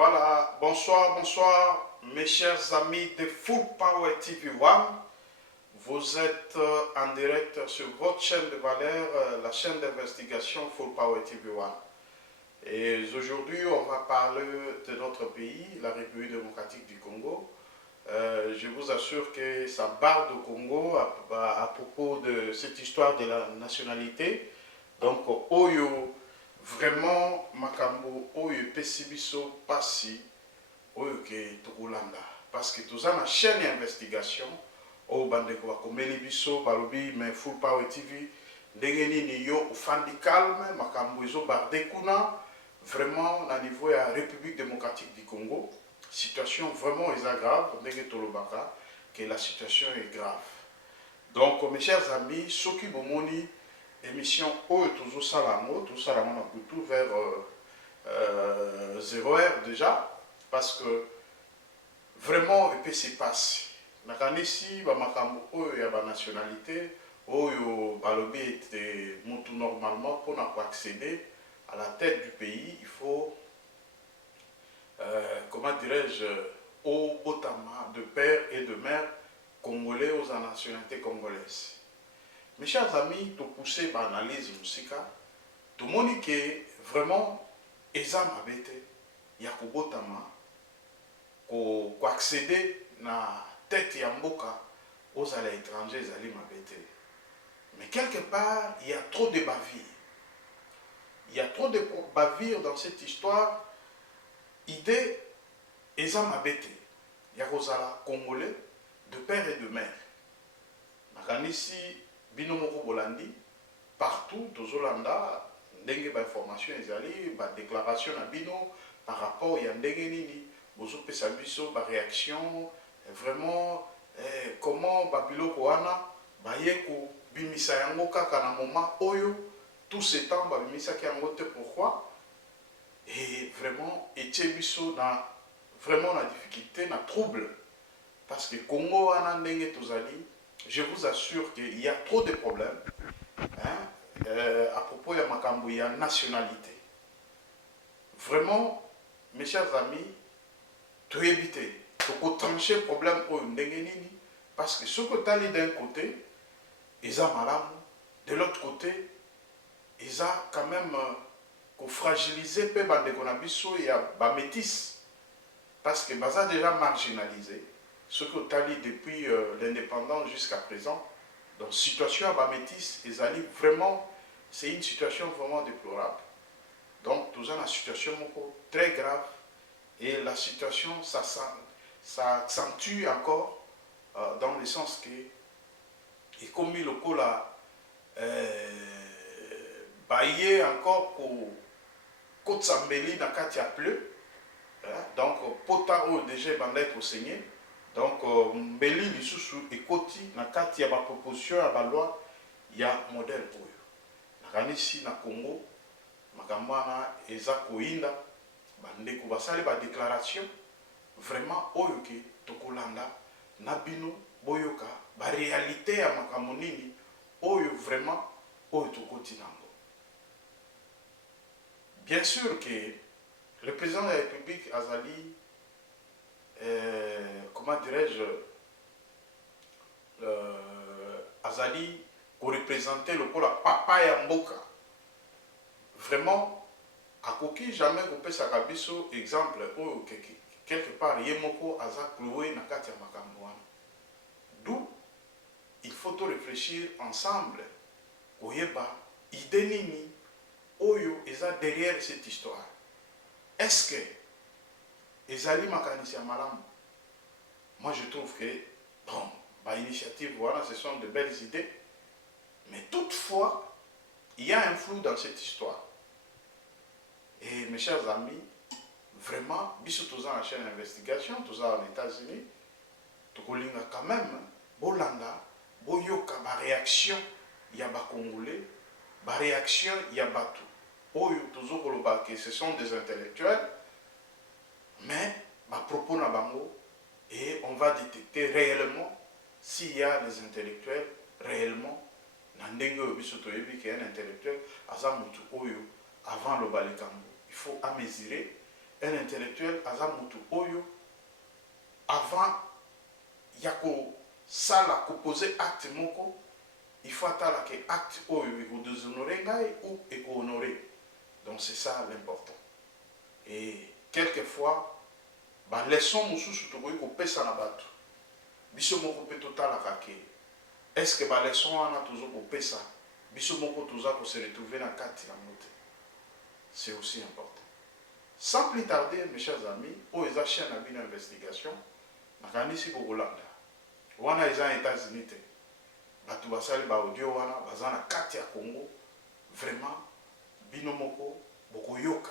Voilà, bonsoir, bonsoir, mes chers amis de Full Power TV One. Vous êtes en direct sur votre chaîne de valeur, la chaîne d'investigation Full Power TV One. Et aujourd'hui, on va parler de notre pays, la République démocratique du Congo. Je vous assure que ça barre au Congo à propos de cette histoire de la nationalité. Donc, Oyo, vraiment, Makambo, Oyo, Pessibiso, Passi, Oyo, ke Tokolanda. Parce que tout ça, la chaîne d'investigation, Oyo, Bandeko, Bakomeli Biso, Balobi, mais Full Power TV, Ndengeni Niyo, Fandi Calme, Makambo, Izo, Bardekuna, vraiment, au niveau de la République démocratique du Congo, situation vraiment est grave, que la situation est grave. Donc, mes chers amis, Soki Bomoni, émission Oyo Tozo Salamo, tout Salamo tout vers 0h déjà, parce que vraiment, il peut se passer. Nakanisi, Bamakambo Oyo ya ba nationalité, Oyo Balobi était montou normalement pour accéder à la tête du pays, il faut, comment dirais-je, au Otama de père et de mère congolais aux nationalités congolaises. Mes chers amis, tout poussé par l'analyse musique, tout le monde qui vraiment exam abete, yakobotama, ko accéder na tête yamboka aux à l'étranger, zali mabete. Mais quelque part, il y a trop de bavures. Il y a trop de bavures dans cette histoire. Idée, exam abete, yakozala congolais de père et de mère. Nakanisi Binomoko Bolandi, partout, Tozolanda, ndenge ba information ezali, ba déclaration na bino par rapport ya ndenge nini, bozo pesa biso ba réaction, vraiment comment babiloko wana baye ko bimisa yango kaka na moment oyo tout ce temps ba bimisa ki yango te pourquoi et vraiment etie biso na vraiment la difficulté na trouble parce que Congo wana ndenge tozali. Je vous assure qu'il y a trop de problèmes à propos de Makambo, ya nationalité. Vraiment, mes chers amis, tu évites, tu peux trancher le problème au Ndengenini, parce que ce que tu as d'un côté, ils ont malade, de l'autre côté, ils ont quand même fragilisé peu Bandekonabiso et à métis, parce que Baza déjà marginalisé. Ce que tu as dit depuis l'indépendance jusqu'à présent, donc situation à Bamétis, vraiment, c'est une situation vraiment déplorable. Donc, tout ça, la situation très grave, et la situation, ça accentue encore, dans le sens que, et comme il le là, baillé encore pour Côte Sambeli, dans Katia pleu, donc, Potaro déjà bandé pour saigner. Donc, Mbeli Lisusu et Koti, na kati ya ba proposition ya ba loi, ya modèle oyo. Nakanisi na Congo, makamwana eza koinda, bandeko basali ba déclaration, vraiment oyo ke tokolanda, na bino, boyoka, ba réalité ya makambo nini, oyo vraiment, oyo tokoti nango. Bien sûr que le président de la République Azali, comment dirais-je, Azali, pour représenter le pôle Papa Yamboka. Vraiment, à Koki, jamais vous pouvez s'akabiso exemple, quelque part, Yemoko Aza Chloé Nakatia Makamboan. D'où il faut réfléchir ensemble. Oyeba, Idenini, Oyo, Eza derrière cette histoire. Est-ce que Ezali Makanisia Malam? Moi, je trouve que, bon, par initiative, voilà, ce sont de belles idées. Mais toutefois, il y a un flou dans cette histoire. Et mes chers amis, vraiment, bisous tous en chaîne d'investigation, tous en États-Unis, tout quand même, Bolanda, Boyoka, ma réaction, il y a ba Congolais, ma réaction, il y a ba tout. Oyo, toujours que ce sont des intellectuels, mais ma propos na bango. Et on va détecter réellement s'il y a des intellectuels réellement. Nandenge Obisoto Yebi qui est un intellectuel, Azamutu Oyo, avant le Balekambo. Il faut amésurer un intellectuel azamutu oyo avant yako sala ko poser acte moko il faut attendre que acte oyo eko déshonorer ngai ou eko honorer. Donc c'est ça l'important. Et quelquefois ba leçon mususu to ko pesa na bato biso moko pe totala kake est-ce que ba leçon wana tozo ko pesa biso moko toza ko se retrouver na kati na mote. C'est aussi important. Sans plus tarder, mes chers amis, au eza chaîne à une investigation, nakanisi ko Hollande. Wana eza États-Unis te. Batu basali ba audio wana baza na kati ya Congo. Vraiment bino moko boko yoka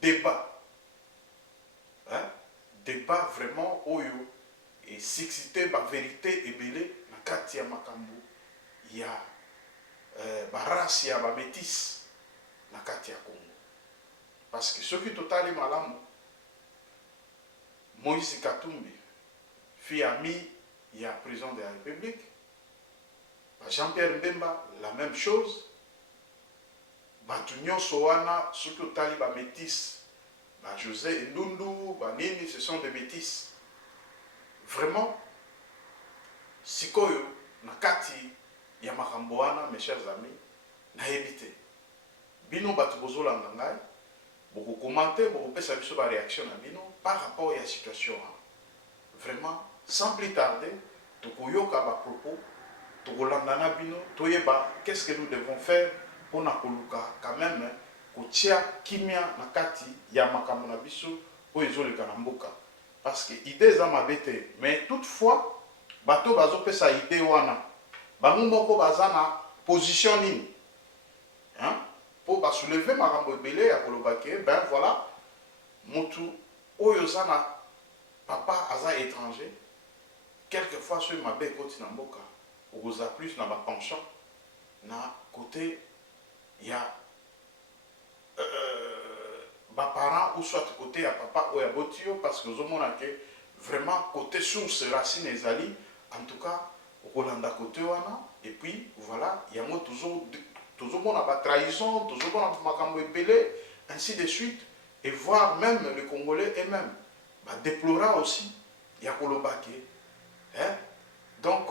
débat. Hein? Débat vraiment oyo et sixité ba vérité ebele na kati ya makambo ya ba race ya ba métis na kati ya Congo. Parce que ceux qui totali malamu Moïse Katumbi fut ami il y a président de la République, Jean-Pierre Mbemba la même chose, Batunyo Sowana ceux qui totali ba métis, José Ndundu, Nini, ce sont des métis. Vraiment sikoyo na kati ya makambo wana mes chers amis na éviter bino batu bozolanda ngai beaucoup commenter, beaucoup faire sur la réaction par rapport à la situation. Vraiment, sans plus tarder, tu koyoka ba propos, tu kolandana bino, tu yeba qu'est-ce que nous devons faire pour na koluka quand même kotia kimia na kati ya makambo na biso o ezoleka na mboka. Parce que idée za mabete, mais toutefois bato bazo pesa idée wana. Bango moko bazana position nini. Hein? Pour soulever makambo ebele ya kolobake ben voilà mutu oyo zana papa aza étranger quelquefois sur ma bé côté na mboka oza plus na ba penchant na côté ya ba parents ou soit côté ya papa ou ya botio parce que ozomona que vraiment côté source racine ezali en tout cas okolanda côté wana et puis voilà il y a mo toujours on a la trahison, toujours on a makambo epelé, ainsi de suite, et voir même les Congolais eux-mêmes, déplorant aussi, Yakolobake. Hein? Donc,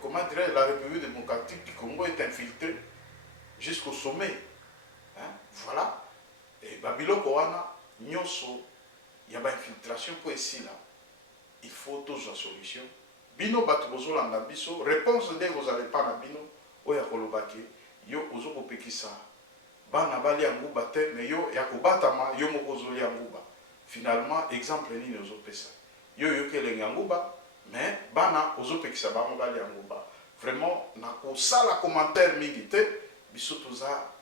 comment dirais-je, la République démocratique du Congo est infiltrée jusqu'au sommet. Hein? Voilà. Et Babylone Koana, Nyoso, il y a une infiltration pour ici là. Il faut toujours la solution. Bino Batubozo Landabiso, réponse dès que vous n'allez pas na Bino. Oya kolobake yo ozoko pekisa bana bali yanguba te mais yo ya kobatama yo moko zoli yanguba finalement exemple nini ozopesa yo yokele yanguba mais bana ozopekisa bango bali yanguba vraiment na ko sala commentaire mingi te biso toza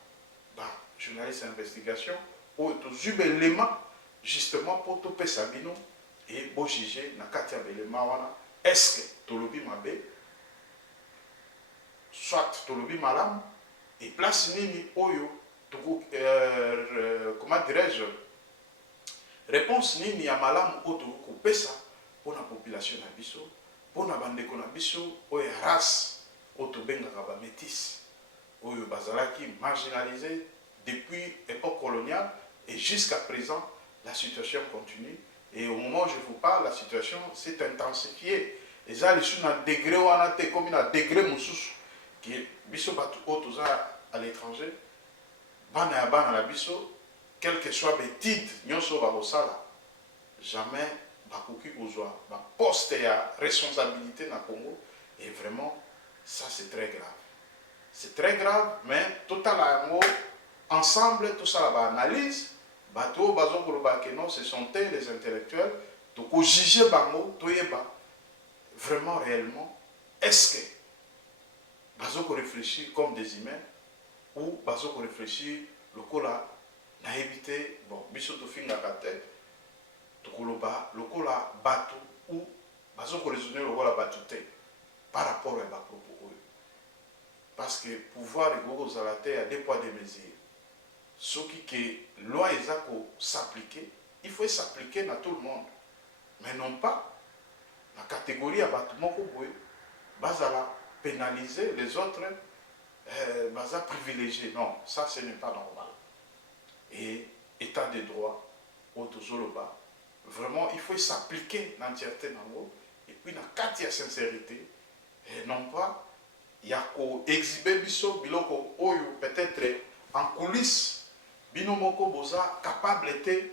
ba journaliste d'investigation o tozuba élément justement pour to pesa bino et bo juger na kati ya élément wana est-ce que tolobi mabe soit tolobi malam et place nini oyo comment dirais-je réponse nini ya malam oto ko pesa pour la population na biso pour na bandeko na biso oyo race oto bengaka ba métis oyo bazalaki marginalisé depuis époque coloniale et jusqu'à présent la situation continue et au moment où je vous parle la situation s'est intensifiée et ça les sur un degré ou un comme un degré mususu qui biso batu otoza à l'étranger bana ya bana la biso quel que soit betide nyonso bakosala jamais bakoki kozwa ba poste ya responsabilité na Congo et vraiment ça c'est très grave. C'est très grave mais total yango ensemble tout ça la ba analyse bato bazo koloba que non ce sont les intellectuels to ko juger bango to yeba vraiment réellement est-ce que bazo ko réfléchir comme des humains ou bazo ko réfléchir lokola na éviter bon biso to finga kate to koloba lokola bato ou bazo ko raisonner lokola bato te par rapport à ba propos oyo parce que pouvoir ego kozala te à deux poids deux mesures soki que loi ezako s'appliquer il faut s'appliquer na tout le monde mais non pas la catégorie à bato moko boye bazala pénaliser les autres, baza privilégié. Non, ça ce n'est pas normal. Et étant des droits au Tozoloba. Vraiment, il faut s'appliquer dans l'entièreté. Et puis, dans le cas de sincérité, et non pas, il y a exhiber biso biloko oyo peut-être en coulisses binomoko boza capable était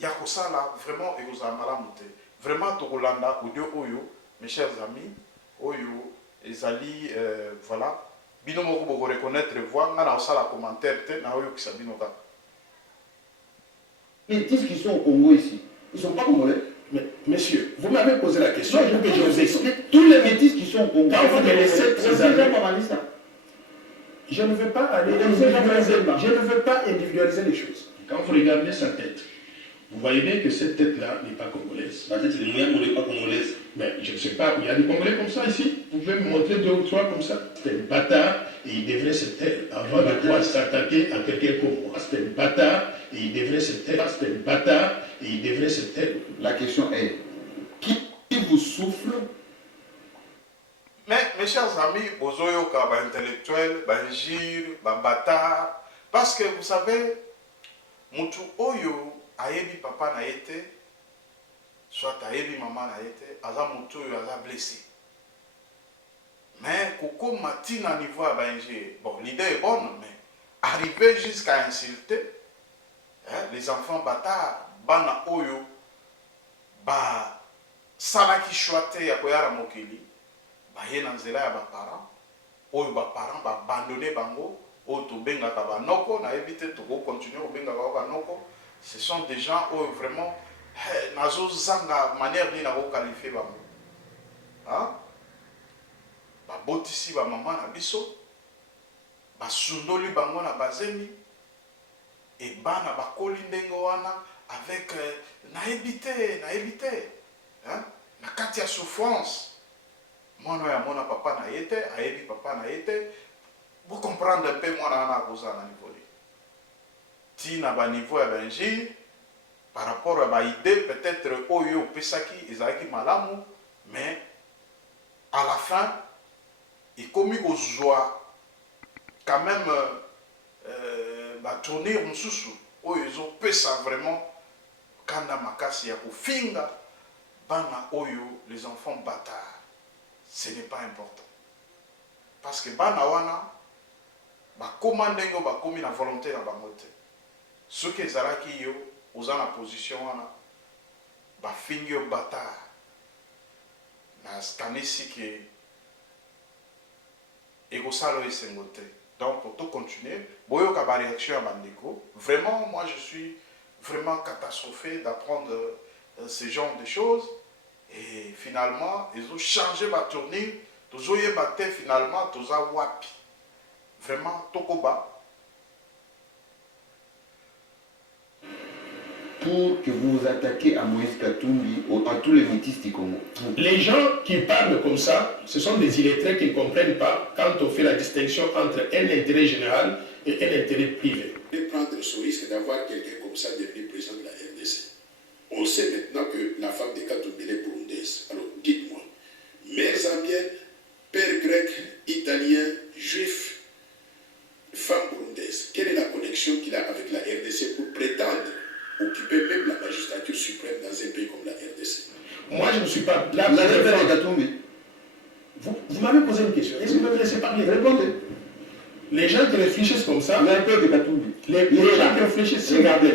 ya kosala vraiment et aux amalamuté vraiment tokolanda audio oyo mes chers amis oyo ezali voilà binomoko boko reconnaître voix ngana osala commentaire te na oyo kisa binoka. Les métis qui sont au Congo ici, ils ne sont pas congolais. Mais, monsieur, vous m'avez posé la question, je vous explique. Tous les métis qui sont au Congo, quand vous me laissez je ne veux pas aller je ne veux pas individualiser les choses. Quand vous regardez sa tête, vous voyez bien que cette tête-là n'est pas congolaise. La tête de Mouya n'est pas congolaise. Mais je ne sais pas, il y a des Congolais comme ça ici. Vous pouvez me montrer 2 ou 3 comme ça. C'est un bâtard et il devrait se taire avant de pouvoir s'attaquer à quelqu'un comme moi. C'est un bâtard et il devrait se taire. C'est un bâtard et il devrait se taire. La question est, qui vous souffle? Mais mes chers amis, Ozoyo Kaba intellectuel, Banjir, Bata, parce que vous savez, Moutou Oyo, Ayebi papa na été, soit Ayebi maman na été, Aza Moutou Oyo Aza blessé. Mais Koko Matina à niveau à Banjir, bon, l'idée est bonne, mais arriver jusqu'à insulter, hein, les enfants Bata, Bana Oyo, Ba Salaki Chouate Yakoyara Mokeli, baye na nzela ya baparents oyo baparents babandonne bango oyo tobengaka banoko nayebi te tokokontinue kobengaka bao banoko. Ce sont des gens oyo vraiment nazozanga manière nini nakokalifie bango babotisi bamama na biso basundoli bango na bazemi ebana bakoli ndenge wana avec nayebi te na kati ya souffrance. Moi, mon papa n'a été, Ayebi papa n'a été. Vous comprenez un peu, moi, na cause à niveau. Tina ba niveau à Benji, par rapport à ma idée, peut-être Oyo Pesaki, Ezaki Malamu, mais à la fin, il commis aux joies, quand même, tourner un sous Oyo Pesa vraiment, quand na makasi ya kufinga, bana Oyo, les enfants bâtards. Ce n'est pas important. Parce que Banawana, Bakomandengo, Bakomi la volonté na bangote. Ceux qui zaraki yo, aux en la position wana, Bafingyo bata, na scanesi que Egosalo et Sengote. Donc pour tout continuer, Boyo Kaba réaction à Bandeko. Vraiment, moi je suis vraiment catastrophé d'apprendre ce genre de choses. Et finalement, ils ont changé ma tournure. Ils ont battu finalement, ils ont wapi. Vraiment, Tokoba. Pour que vous vous attaquiez à Moïse Katumbi, à tous les métis du Congo. Les gens qui parlent comme ça, ce sont des illettrés qui ne comprennent pas quand on fait la distinction entre un intérêt général et un intérêt privé. Prendre ce risque d'avoir quelqu'un comme ça devenu président de la RDC. On sait maintenant que la femme de Katumbi est burundaise. Alors dites-moi, mère zambienne, père grec, italien, juif, femme burundaise, quelle est la connexion qu'il a avec la RDC pour prétendre occuper même la magistrature suprême dans un pays comme la RDC? Moi, je ne suis pas là. La révérende Katumbi. Vous m'avez posé une question. Est-ce que vous me laissez parler? Répondez. Les gens qui réfléchissent comme ça, les gens qui réfléchissent, regardez.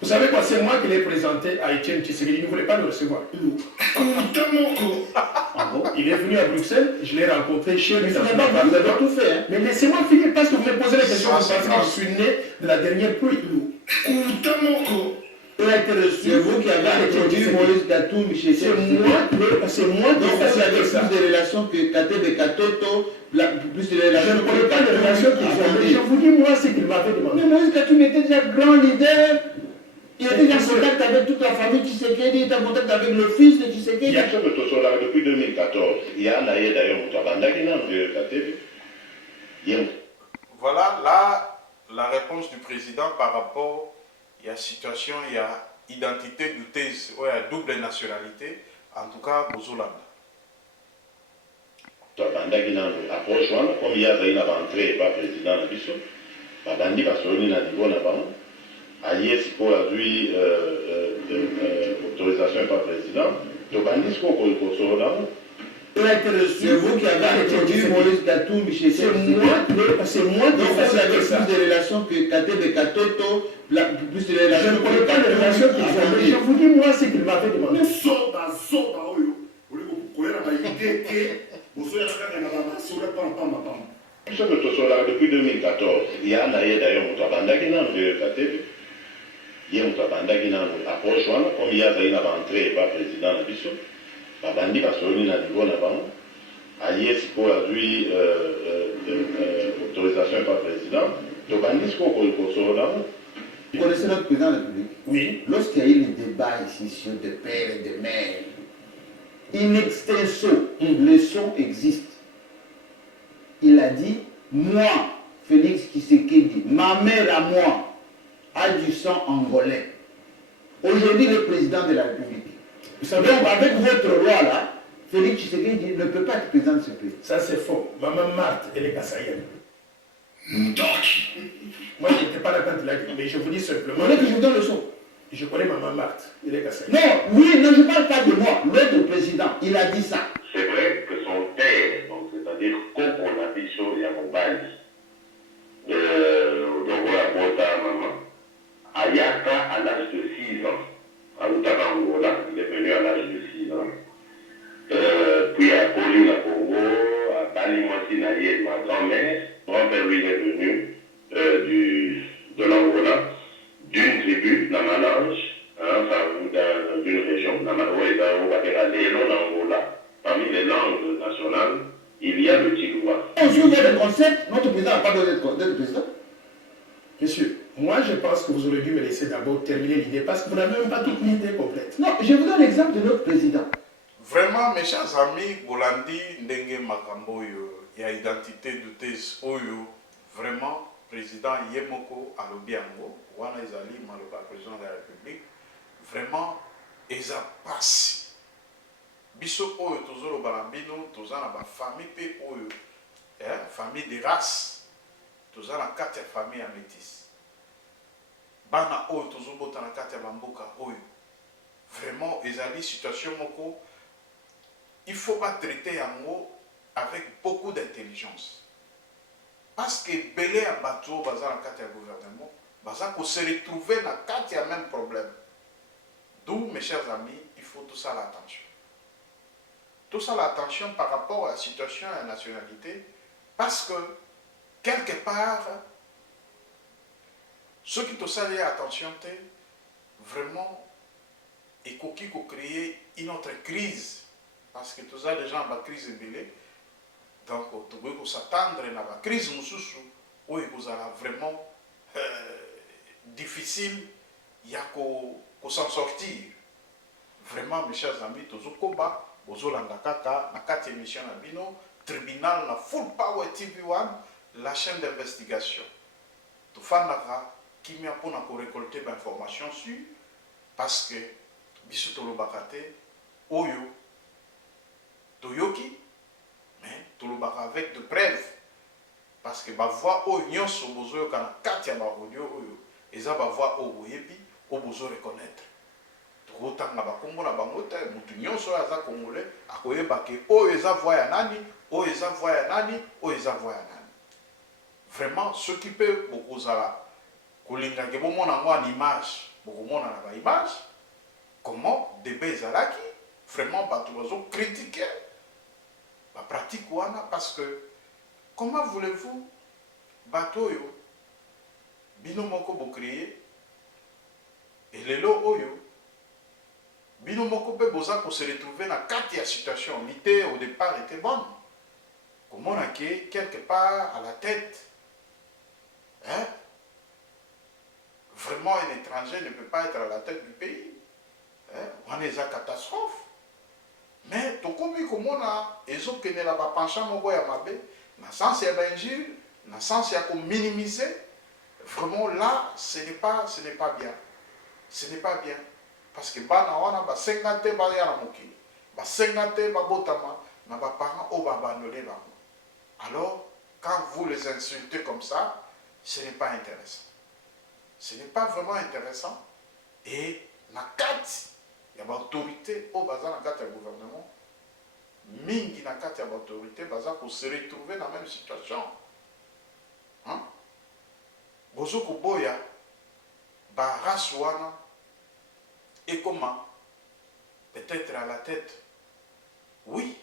Vous savez quoi, c'est moi qui l'ai présenté à Etienne Tshisekedi, il ne voulait pas le recevoir. Il est venu à Bruxelles, je l'ai rencontré chez lui. Vous avez tout fait. Hein? Mais laissez-moi finir parce que vous me posez la question, parce que je suis né de la dernière pluie. Il a été reçu. C'est vous qui avez introduit Moïse Katumbi chez c'est moi qui ai fait ça. Plus de relations que Katebe Katoto, plus de relations. Je ne connais pas les relations qu'ils ont. Je vous dis, moi, ce qu'il m'avait demandé. Mais Moïse Katumbi était déjà grand leader. Il était déjà en contact avec toute la famille Tshisekedi, il était en contact avec le fils de Tshisekedi. Depuis 2014, il y a d'ailleurs Voilà là la réponse du président par rapport à la situation, il y a identité douteuse, il y a double nationalité, en tout cas Bozolanda. Approche comme il y a une entrée par président na biso, babandi basoloni na niveau na bango. aye sikoyo azwi autorisation par président tobandi sikoyo kosolola ngo. C'est vous qui avez introduit Moïse Katumbi chez C'est moi qui Donc fais vous avez ça. plus de relations que Katebe Katoto, plus de Je relations ne connais pas les relations qu'ils ont, mais je vous dis moi ce qu'il m'avait demandé. biso to tosolaka depuis 2014 ya na ye dayo moto abandaki nano yoyoka te ye moto abandaki nano approche wana comme ye azali na baentrée epa président na biso babandi basololi na niveau na bango aye sikoyo azwi autorisation epa président tobandi sikoyo kosolola ngo. Vous connaissez notre président de la République? Oui. Lorsqu'il y a eu les débats ici sur des pères et des mères, in extenso, le son existe. Il a dit, moi, Félix Tshisekedi, ma mère à moi, a du sang angolais. Aujourd'hui, le président de la République. Donc, avec votre loi là, Félix Tshisekedi ne peut pas être président de ce pays. Ça c'est faux. Maman Marthe, elle est kassaïenne. Moi, je n'étais pas là quand il a dit, mais je vous dis Vous simplement. voulez que je vous donne le son? Je connais Maman Marthe, elle est kassaïenne. Non, oui, non, je ne parle pas de moi. L'autre président, il a dit ça. C'est vrai que son père, donc c'est-à-dire comme on a dit sur Yamobali, donc voilà, Bota Maman, Ayaka à l'âge de 6 ans, à Angola, il est venu à l'âge de 6 ans. Puis à Pauline à Congo, à Balimasi Naye, ma grand-mère, grand-père lui est venu de l'Angola, d'une tribu, Namalange, d'une région, parmi les langues nationales, il y a le Tiloua. Sur votre concept, notre président n'a pas donné d'être président. Monsieur, moi je pense que vous aurez dû me laisser d'abord terminer l'idée parce que vous n'avez même pas toute l'idée complète. Non, je vous donne l'exemple de notre président. Vraiment, mes chers amis, Bolandi, Ndenge Makambo, il y a identité de thèse Oyo, vraiment, président Yemoko Alobiango, Wana Ezali, Maloba, président de la République, vraiment, Eza Passi. Biso Oyo, Tozoro Balambino, Tozana, famille P Oyo, famille de race, Tozana, 4 familles à métis. Bana Oyo, Tozobo, Tana 4 Bamboka Oyo. Vraiment, Ezali, situation Moko. Il faut pas traiter en haut avec beaucoup d'intelligence. Parce que Belé à Bateau, dans le cadre du gouvernement, qu'on se retrouver dans le cadre du même problème. D'où, mes chers amis, il faut tout ça l'attention. Tout ça l'attention par rapport à la situation et à la nationalité, parce que, quelque part, ceux qui tout ça l'attention, vraiment, et qui ont créé une autre crise. Parce que tout ça, les gens ont une crise ébélée. Donc, il faut s'attendre à une crise où il sera vraiment difficile de s'en sortir. Vraiment, mes chers amis, tous les combats, vous avez la 4e émission à Bino, tribunal, la Full Power TV1, la chaîne d'investigation. Tout le monde qui m'a pour récolter des informations sur, parce que, biso tolobakate, oyo, toyoki, mais tolobaka avec de preuves. Parce que ma voix oyo nyonso bozo kana katia ba audio oyo, eza ba voix oyo yebi, o bozo reconnaître. Tokotanga ba kombo na bango te, mutu nyonso aza congolais, akoyeba ke oyo eza voix ya nani, oyo eza voix ya nani, oyo eza voix ya nani. Vraiment, ce qui peut bokozala, kolinga ke bomona ngo en image, bokomona na ba image, comment débat ezalaki, vraiment bato bazo critiquer la pratique wana, parce que comment voulez-vous bato yo bino moko bo créer et lelo oyo bino moko pe boza ko se retrouver na kati ya situation l'idée au départ était bonne, comment on a quelque part à la tête, hein? Vraiment un étranger ne peut pas être à la tête du pays. On est à catastrophe. Mais tout comme on a, ils ont connu la penchant mon boy à ma baie, dans le sens il benjir, dans le sens il y a minimiser. Vraiment là, ce n'est pas bien. Ce n'est pas bien. Parce que bana wana ba 50 ba ya na mokili. Ba 50 ba botama na ba parents au ba banolé ba. Alors, quand vous les insultez comme ça, ce n'est pas intéressant. ce n'est pas vraiment intéressant. Et na kati ya ba autorité au baza na kati ya gouvernement mingi na kati ya ba autorité baza ko se retrouver dans la même situation. Hein? Bozo ko boya ba race wana et comment peut-être à la tête. Oui,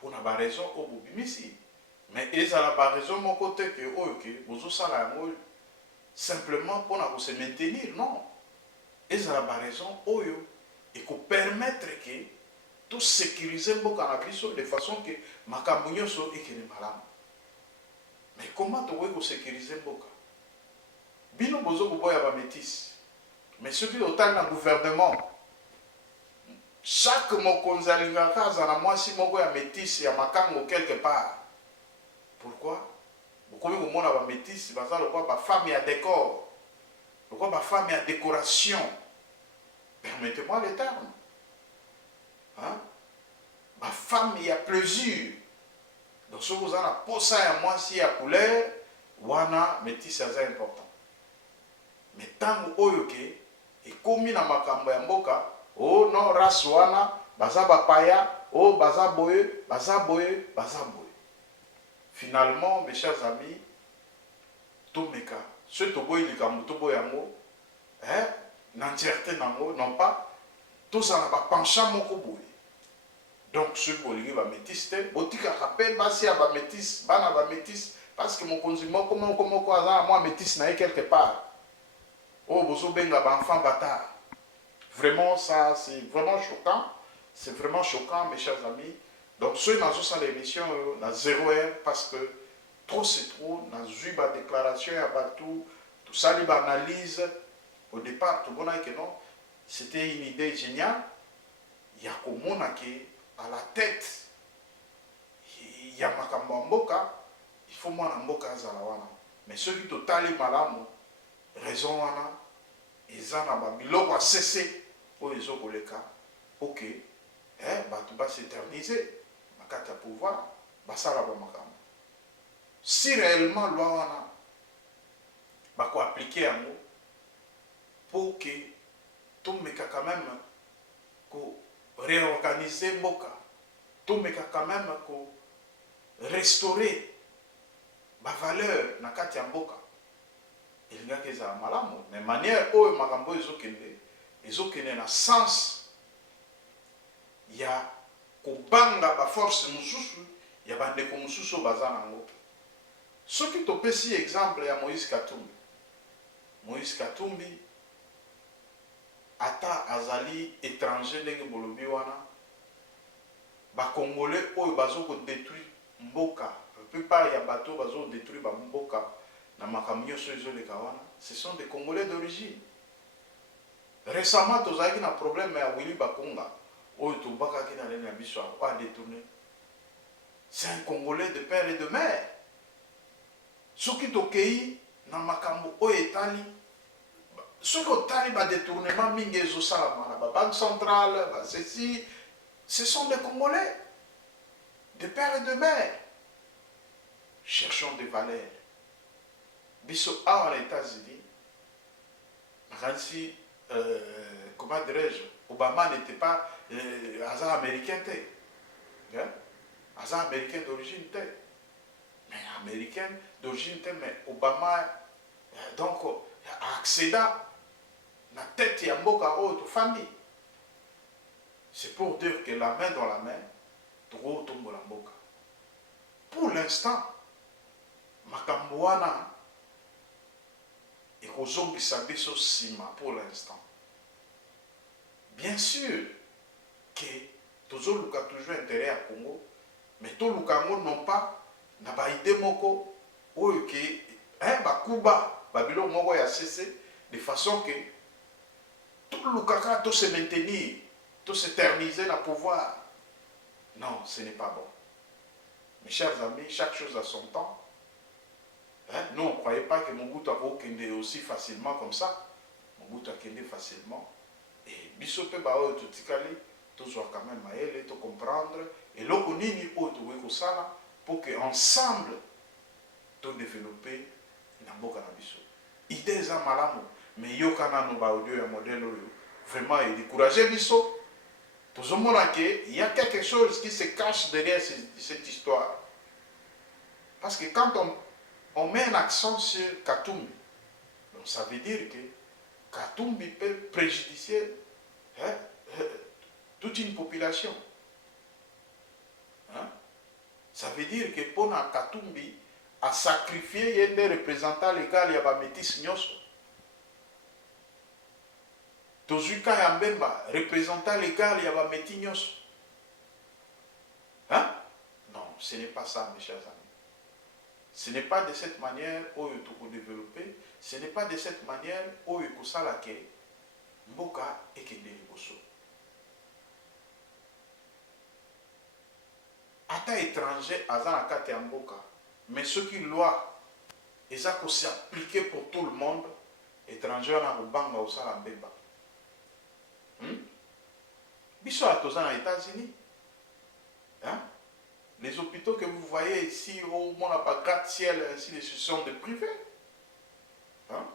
pour na ba raison au bobimisi. Mais ils ont la raison mon côté que ok, bozo sala yango simplement pour na se maintenir, non. Ils ont la raison oyo et qu'on permettre que tout sécuriser mboka na biso de façon que makambo nyonso ekene malamu. Mais comment tu veux sécuriser mboka? Bino bozo ko boya ba métis. Mais ceux qui ont dans le gouvernement, chaque mokonzi alingaka azana mwasi moko ya métis ya makango quelque part. Pourquoi? Pourquoi vous avez ba métis baza lokwa ba femme ya décor. Lokwa ba femme ya décoration. Permettez-moi les termes. Hein? Ma femme, il y a plaisir. Donc, si vous avez un posa et moi, si il y a couleur, wana, métis, c'est important. Mais tant que vous avez et comme dans ma kamba mboka, oh non, race wana, baza bapaya, oh baza boye, baza boye, baza boye. Finalement, mes chers amis, tout meka, ce que vous avez dit, hein? N'entièreté non pas, tous en a penchant mon koboui. Donc, ceux qui ont dit métis, botika rappel, basi a métis, bana ba métis, parce que mon consument, comment moi métis n'a quelque part. Oh, bozo benga ba enfant bâtard. Vraiment, ça, c'est vraiment choquant. C'est vraiment choquant, mes chers amis. Donc, ceux qui ont l'émission, on a 0 heure, parce que trop c'est trop, on a eu ma déclaration, tout ça, il analyse. Au départ, tout le monde a dit que non, c'était une idée géniale. Il y a comme on a qui à la tête, il y a Makambo Mboka, il faut moi Mboka Zalawana. Mais ceux qui totalement malamu, raison wana, ils en ont biloko à cesser pour les autres cas. Ok, tu vas s'éterniser, ma carte à pouvoir, ça là Makambo. Si réellement loi wana, bah quoi appliquer un mot. Pour que tout me quand même réorganiser mboka, tout me quand même restaurer ma valeur na kati ya mboka. Il y a que ça malamu, mais manière où makambo ezokende na sens ya kobanga ba force mususu ya bandeko mususu bazana ngo. Ce qui te pesi exemple ya Moïse Katumbi. Moïse Katumbi ata azali étranger ndenge bolobi wana ba congolais oyo bazo ko détruire mboka la plupart ya bateau bazo détruire ba mboka na makambo nyonso ezoleka wana ce sont des congolais d'origine. Récemment tozalaki na problème ya Willy Bakonga oyo tobakaki na lene ya biso a détourné. C'est un congolais de père et de mère. Soki tokei na makambo oyo etali ce que les détournements mingi ezosalama la banque centrale, ceci, ce sont des Congolais, de père et de mère. Cherchons des valeurs. Biso a en États-Unis, comment dirais-je, Obama n'était pas hasard américain, hasard américain d'origine, mais américain d'origine, mais Obama, donc, a accédé la tête ya mboka oyo tofandi. C'est pour dire que la main dans la main, toko tombola mboka. Pour l'instant, makambo wana ekozongisa biso sima pour l'instant. Bien sûr que tozoluka toujours intérêt à Congo, mais toluka ngo non pas na ba idée moko oyo ke bakuba babilo moko ya cessé de façon que tout le caca, tout se maintenir, tout s'éterniser dans le pouvoir. Non, ce n'est pas bon. Mes chers amis, chaque chose a son temps. Nous, on ne croyait pas que Mobutu a kende aussi facilement comme ça. Mobutu a kende facilement. Et bisope bao tout tikali, tout soit quand même maël, tout comprendre. Et l'autre nini autre sala pour que ensemble tout développer na boka na biso. idée za malamu mais yokana no ba audio ya modèle oyo vraiment et décourager biso tozomona que il y a quelque chose qui se cache derrière cette histoire parce que quand on met un accent sur Katumbi, donc ça veut dire que Katumbi peut préjudicer toute une population. Hein? Ça veut dire que pour Katumbi a sacrifié des représentants légaux, il y a des métis nyoso. Tozuka Yambemba, représentant légal, il y a des métis nyoso. Hein? Non, ce n'est pas ça, mes chers amis. Ce n'est pas de cette manière où il faut développer, ce n'est pas de cette manière où il faut s'alloquer. Mboka et Kende Liboso. Ata étranger, Azan Akate Mboka. Mais ce qui loi, et ça qu'on s'est appliqué pour tout le monde, étranger na Rubanga ou Salambeba. Biso à Tozan aux États-Unis. Hein? Les hôpitaux que vous voyez ici, au moins pas gratte-ciel, ainsi de suite, sont de privés. Hein?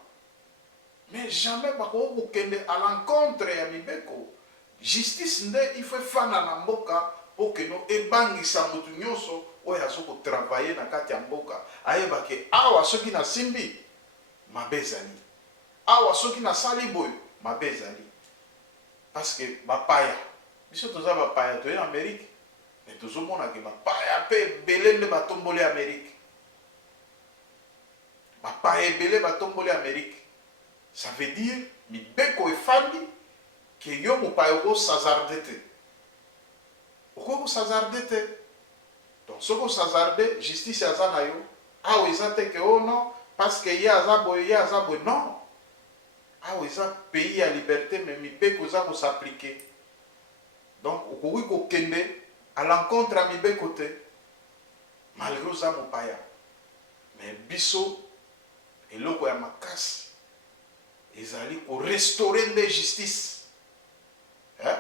Mais jamais à l'encontre de Mibeko. Justice, il faut faire na mboka pour que nous ébangi samutu nyoso oya soko travailler na kati ya mboka. Ayeba ke awa soki na simbi mabezali. Awa soki na saliboy mabezali. Parce que bapaya. Biso toza bapaya to en Amérique. Mais tout le monde a dit bapaya pe belende batombole Amérique. Bapaya belé batombole Amérique. Ça veut dire, Mibeko et Fandi, que yo mupayoko sazardete. Oko sazardete. Donc, ce que sazarde, justice azanayo, ah oui, ça que oh non, parce que y a azabo, non. Ah oui, ça pays à liberté, mais Mibeko ça pour s'appliquer. Donc, au Kouiko Kende, à l'encontre à Mibeko te, malgré ça mupaya. Mais biso, et l'oko ya makasi. Ils allaient pour restaurer des justices. Hein?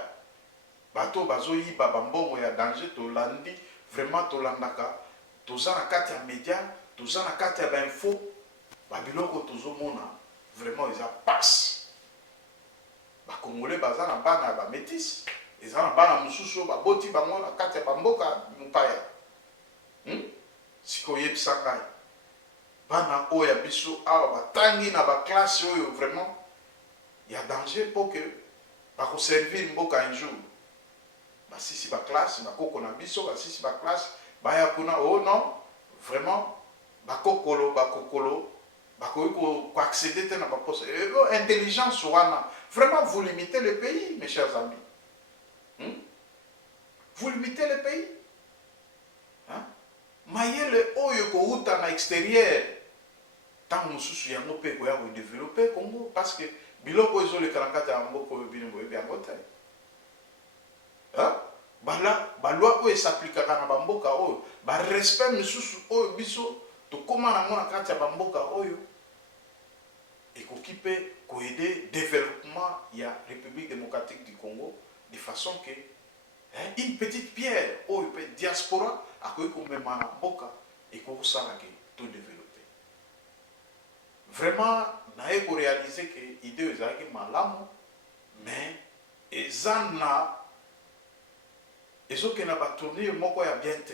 Bato bazoyi babambongo ya danger to landi vraiment to landaka to za na kati ya média to za na kati ya info babiloko tozo mona vraiment ils a passe ba congolais baza na bana ba métis ils na bana mususu ba boti bango na kati ya bamboka mupaya siko yebisaka bana oya biso awa batangi na ba classe oyo vraiment il y a danger pour que ba ko servir mboka un jour ba sisi ba classe ba koko na biso ba sisi ba classe ba ya kuna oh non vraiment ba kokolo ba ko accéder na ba poste intelligence wana vraiment vous limitez le pays mes chers amis. Vous limitez le pays. Hein? Mayele oyo ko uta na extérieur tant mususu yango pe ko ya ko développer Congo parce que biloko ezo le karankata ya mboko bino boye bien ngote. Hein? Balwa oyo s'appliquera na bamboka oyo ba respect mususu oyo biso to koma na mona kati ya bamboka oyo et ko kipe ko aider développement ya République démocratique du Congo de façon que une petite pierre oyo pe diaspora akoki komema na mboka et ko sala ke to développer. Vraiment, nae ko réaliser que idée ezalaki malamu, mais ezana ezokena ba tourner moko ya bien te.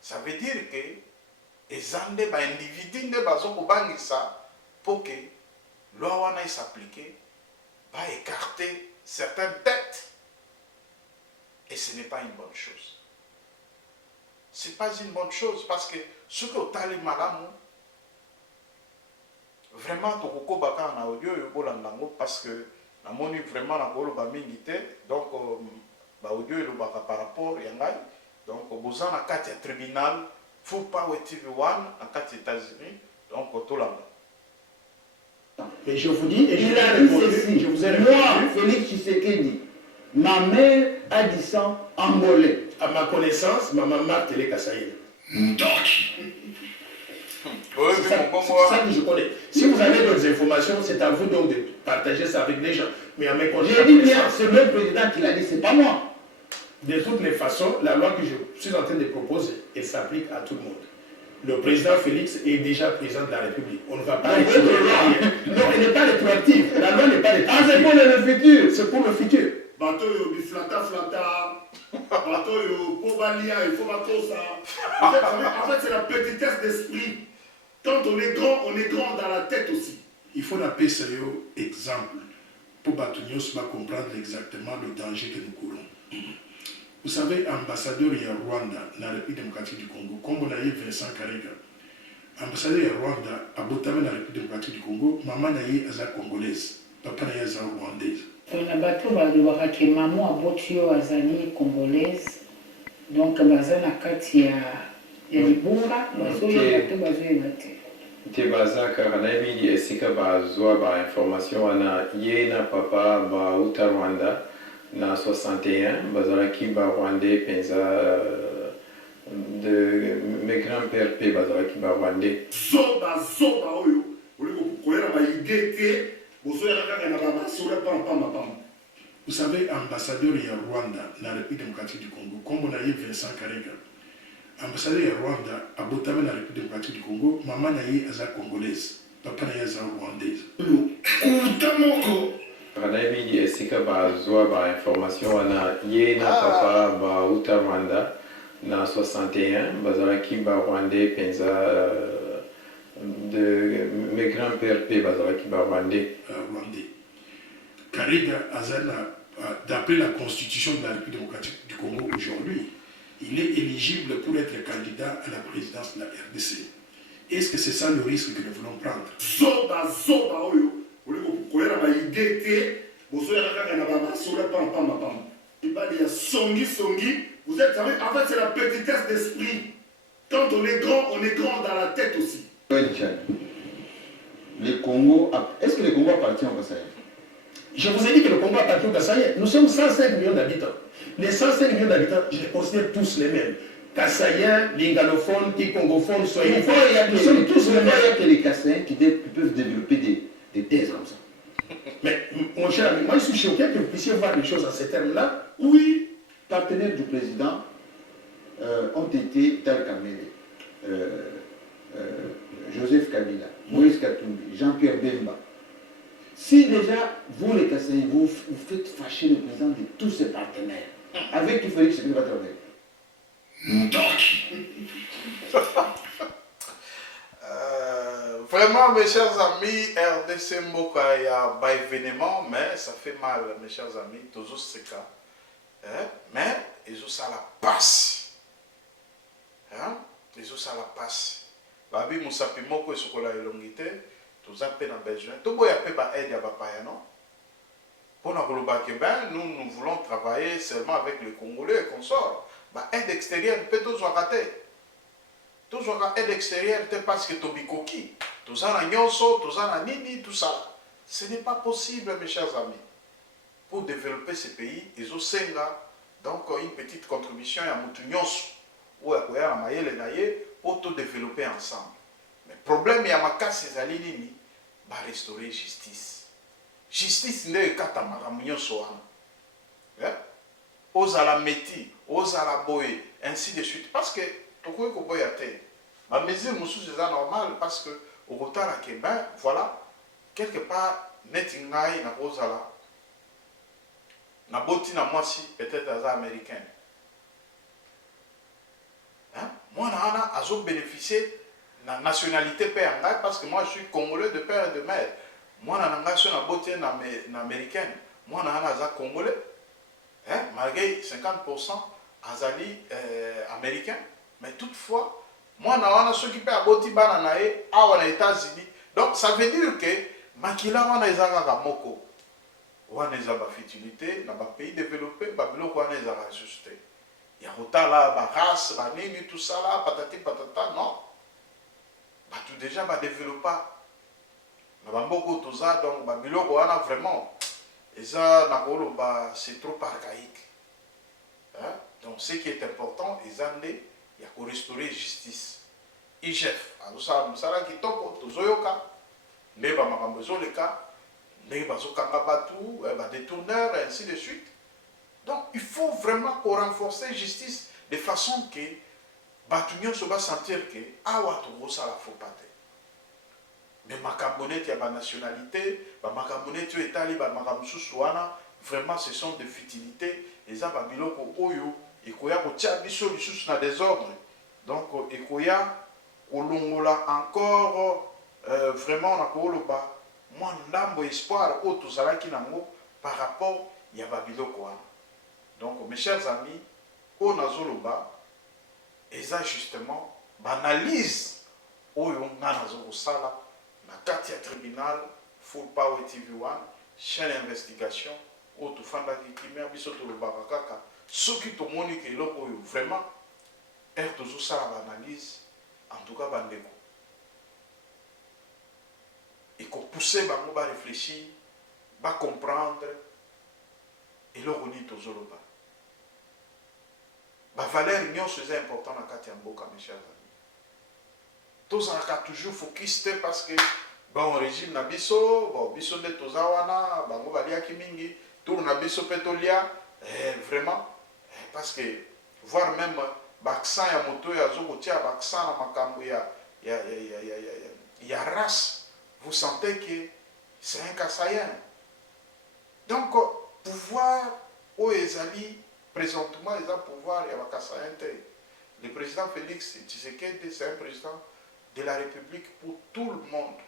Ça veut dire que ezande ba individu nde bazoko bangisa pour que loi wana s'appliquer, va écarter certaines têtes. Et ce n'est pas une bonne chose. Ce n'est pas une bonne chose parce que ce que tali malamu vraiment tokoko baka na audio yo bolandango parce que na moni vraiment na bolo ba mingi te donc ba audio yo baka par rapport ya ngai donc bozana kati ya tribunal faut pas TV1 en kati États-Unis donc tolanda. Et je vous dis, et je Il a dit ceci, moi, Félix Tshisekedi, ma mère a dit ça angolais. à ma connaissance, ma maman Télé Kassaïd. Donc, c'est ça que je connais. Si vous avez d'autres informations, c'est à vous donc de partager ça avec les gens. Mais à mes J'ai dit bien, c'est le même président qui l'a dit, c'est pas moi. De toutes les façons, la loi que je suis en train de proposer, elle s'applique à tout le monde. Le président Félix est déjà président de la République. On ne va pas retirer rien. Non, elle n'est pas rétroactive. La loi n'est pas rétroactive. Ah, c'est pour le futur. C'est pour le futur. Bateau yo biflata flata, bateau yo pobalia, il faut bateau ça. En fait, c'est la petitesse d'esprit. Quand on est grand dans la tête aussi. Il faut appeler ça un exemple pour Batunios va comprendre exactement le danger que nous courons. Vous savez, ambassadeur il y a Rwanda, dans la République démocratique du Congo, comme on a eu Vincent Karega, ambassadeur il y a Rwanda, à Botame, dans la République démocratique du Congo, maman n'a eu à congolaise, papa n'a eu à rwandaise. Na bato balobaka ke mama aboti oyo azali congolaise donc baza na kati ya libunga bazoyeba te bazoyeba te te baza kaka nayebi esika bazwa bainformation wana ye na papa bauta Rwanda na 61 bazalaki barwandais mpenza de mes grands-pères mpe bazalaki barwandais zoba oyo olingo koyela baide te. Vous savez, ambassadeur il y a Rwanda, dans la République démocratique du Congo, comme on a eu Vincent Karega, ambassadeur il y a Rwanda, à Botame, dans la République démocratique du Congo, maman n'a eu à congolaise, papa n'a eu à rwandaise. nayebi esika bazwa bainformation wana ye na papa bauta Rwanda na 61 bazalaki barwandais mpenza de mes grands-pères mpe bazalaki barwandais. Karega d'après la constitution de la République démocratique du Congo aujourd'hui, il est éligible pour être candidat à la présidence de la RDC. Est-ce que c'est ça le risque que nous voulons prendre? Vous êtes, en fait, c'est la petitesse d'esprit. Quand on est grand dans la tête aussi. Le Congo, est-ce que le Congo appartient au Kasaï? Je vous ai dit que le Congo appartient au Kasaï. Nous sommes 105 millions d'habitants. Les 105 millions d'habitants, je les considère tous les mêmes. Kassaïens, lingalophones, congophones, soyez-y. Nous sommes tous les mêmes. Il y a que les Kassaïens qui peuvent développer des thèses comme ça. Mais mon cher ami, moi je suis choqué que vous puissiez voir les choses en ces termes-là. Oui, partenaires du président ont été Tal Kamele, Joseph Kabila, Moïse Katumbi, Jean-Pierre Bemba. Si déjà, vous les Kassaïens, vous faites fâcher le président de tous ses partenaires, avec qui Félix Tshisekedi va travailler. Vraiment, mes chers amis, RDC Mboka, il y a un événement, mais ça fait mal, mes chers amis, toujours ce cas. Mais ils ont ça la passe. Ils ont ça la passe. Babi Moussapi Moko et Sokola et Longité, tous à peine en besoin. Tout le monde a fait aide à Bapaya, non? Pour nous voulons travailler seulement avec les Congolais et consorts. Aide extérieure peut toujours rater. Toujours aide extérieure parce que Tobikoki, tout ça, Nyonso, tout ça, Nini, tout ça. Ce n'est pas possible, mes chers amis. Pour développer ces pays, ils ont donc une petite contribution à Moutounios ou à Koya Mayele Naye pour tout développer ensemble. Mais le problème, il y a ma casse, c'est Nini, va restaurer justice. Justice n'est qu'à Tamaramunyoso. Aux à la métis, aux à la boye, ainsi de suite. Parce que, tout le monde est ma mesure, c'est normal parce que, au retard à Québec, voilà, quelque part, Netingaï n'a pas là. Na boti na moi si peut-être à américain. Moi na azo bénéficier na nationalité père parce que moi je suis congolais de père et de mère. Moi na nation na boti na américaine. Moi na aza congolais. Malgré 50% azali américain, mais toutefois moi na ceux qui père boti bana nae awa na États-Unis. Donc ça veut dire que makila wana ezaka moko. On a ba fertilité dans les pays développés, on a des ajustés. Il y a autant là, race, nini, tout ça là, patati patata, non. Tout déjà va développer. Beaucoup tout ça, donc on a vraiment. Et ça, c'est trop archaïque. Donc ce qui est important, il y a qu'à restaurer la justice. IGF, alors ça, qui tombe, tout ça, mais le cas. Les détourneurs, et ainsi de suite. Donc, il faut vraiment qu'on renforce la justice de façon que bato nyonso basentir ke awa tokosala faux pas te. Mais makambo neti ya banationalité, bamakambo neti oyo etali bamakambo mosusu wana, vraiment ce sont des futilités, eza babiloko oyo ekoya kotia biso lisusu na désordre. Donc ekoya kolongola encore vraiment na koloba mwa ndambo espoir oyo tozalaki nango par rapport ya babiloko wana. Donc mes chers amis, oyo nazoloba eza justement banalise oyo nga nazokosala na kati ya tribunal Full Power TV1 chaîne d'investigation oyo tofandaki kimia biso tolobaka kaka soki tomoni ke eloko oyo vraiment ere tozosala baanalyse. En tout cas bandeko ekopousse bango baréfléchir bacomprendre eloko nini tozoloba. Bavaleur nyonso eza important na kati ya mboka mes chers amis. Tozalaka toujours focus te parce que bon régime na biso bon biso nde toza wana bango baliaki mingi tour na biso mpe tolia vraiment parce que voir même baccent ya moto oyo azokotia baccent na makambo ya race, vous sentez que c'est un Kassaïen. Donc pouvoir oyo ezali présentement ils ont pouvoir et le président Félix Tshisekedi c'est un président de la République pour tout le monde.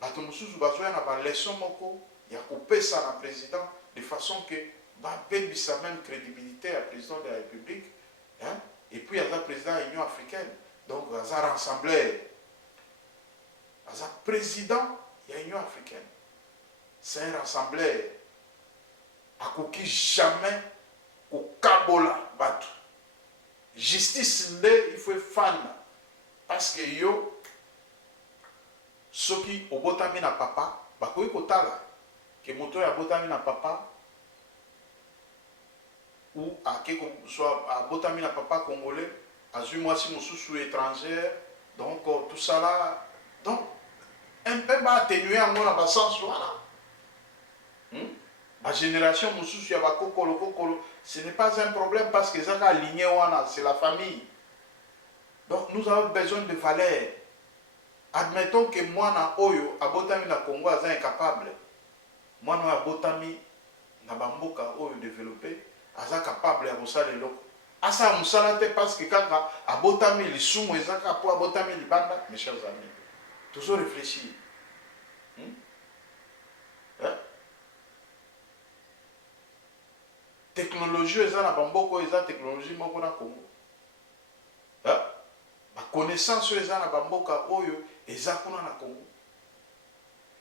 Bato mosusu bazoya na ba leçon moko ya kopesa na président de façon que babebisa même crédibilité à président de la République, hein? Et puis il y a le président de l'Union africaine, donc il y a rassembleur, il y a président de l'Union africaine, c'est un rassembleur. Akoki jamais au kabola batu. Justice nde il faut fan parce que yo soki obotami na papa bakoki kotala ke moto ya botami na papa ou akeko soit abotami na papa congolais azui mwasi mosusu étrangère, donc tout ça là donc un peu ba atténuer yango na ba sens wana. La génération mosusu ya bakokolo kokolo, ce n'est pas un problème parce que ça aligné wana, c'est la famille. Donc nous avons besoin de valeurs. Admettons que moi na oyo abotami na Congo aza incapable. Moi na abotami na bamboka oyo développé aza capable ya kosala eloko. Asa musala te parce que kaka abotami lisumu ezaka po abotami libanda, mes chers amis. Toujours réfléchir. Technologie eza na bamboko eza technologie moko na Congo. Ba connaissance eza na bamboka oyo eza kuna na Congo.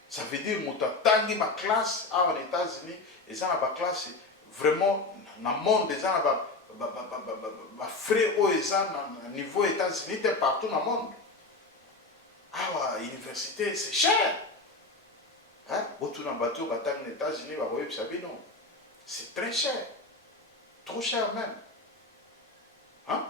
Ça veut dire moto tangi ba classe à aux États-Unis eza na ba classe vraiment na monde eza na ba frais oyo eza na niveau États-Unis te partout na monde. Ah université c'est cher. Botu na bateau batang aux États-Unis ba boye sabino. C'est très cher. Trop cher même. Hein?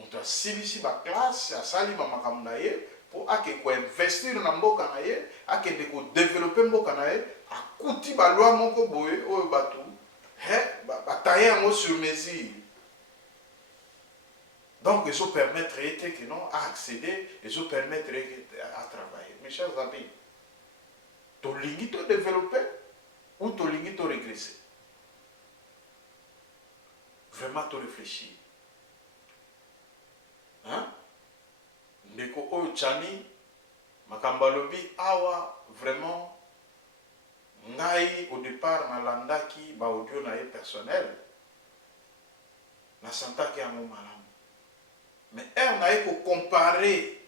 On a silisi ba classe, a sali ba makambo na ye pour ake ko investir na mboka na ye, ake de ko développer mboka na ye, akuti ba loi moko boye oyo batu, ba tailler yango sur mesure. Donc ils ont permettre que non à accéder, ils ont permettre à travailler. Mes chers amis, to lingi to développer ou to lingi to régresser. Vraiment te réfléchir. Hein? Ndeko oyo chani makambalobi awa vraiment ngai au départ na landaki ba audio na ye personnel na santaki ya malamu. Mais na ye ko comparer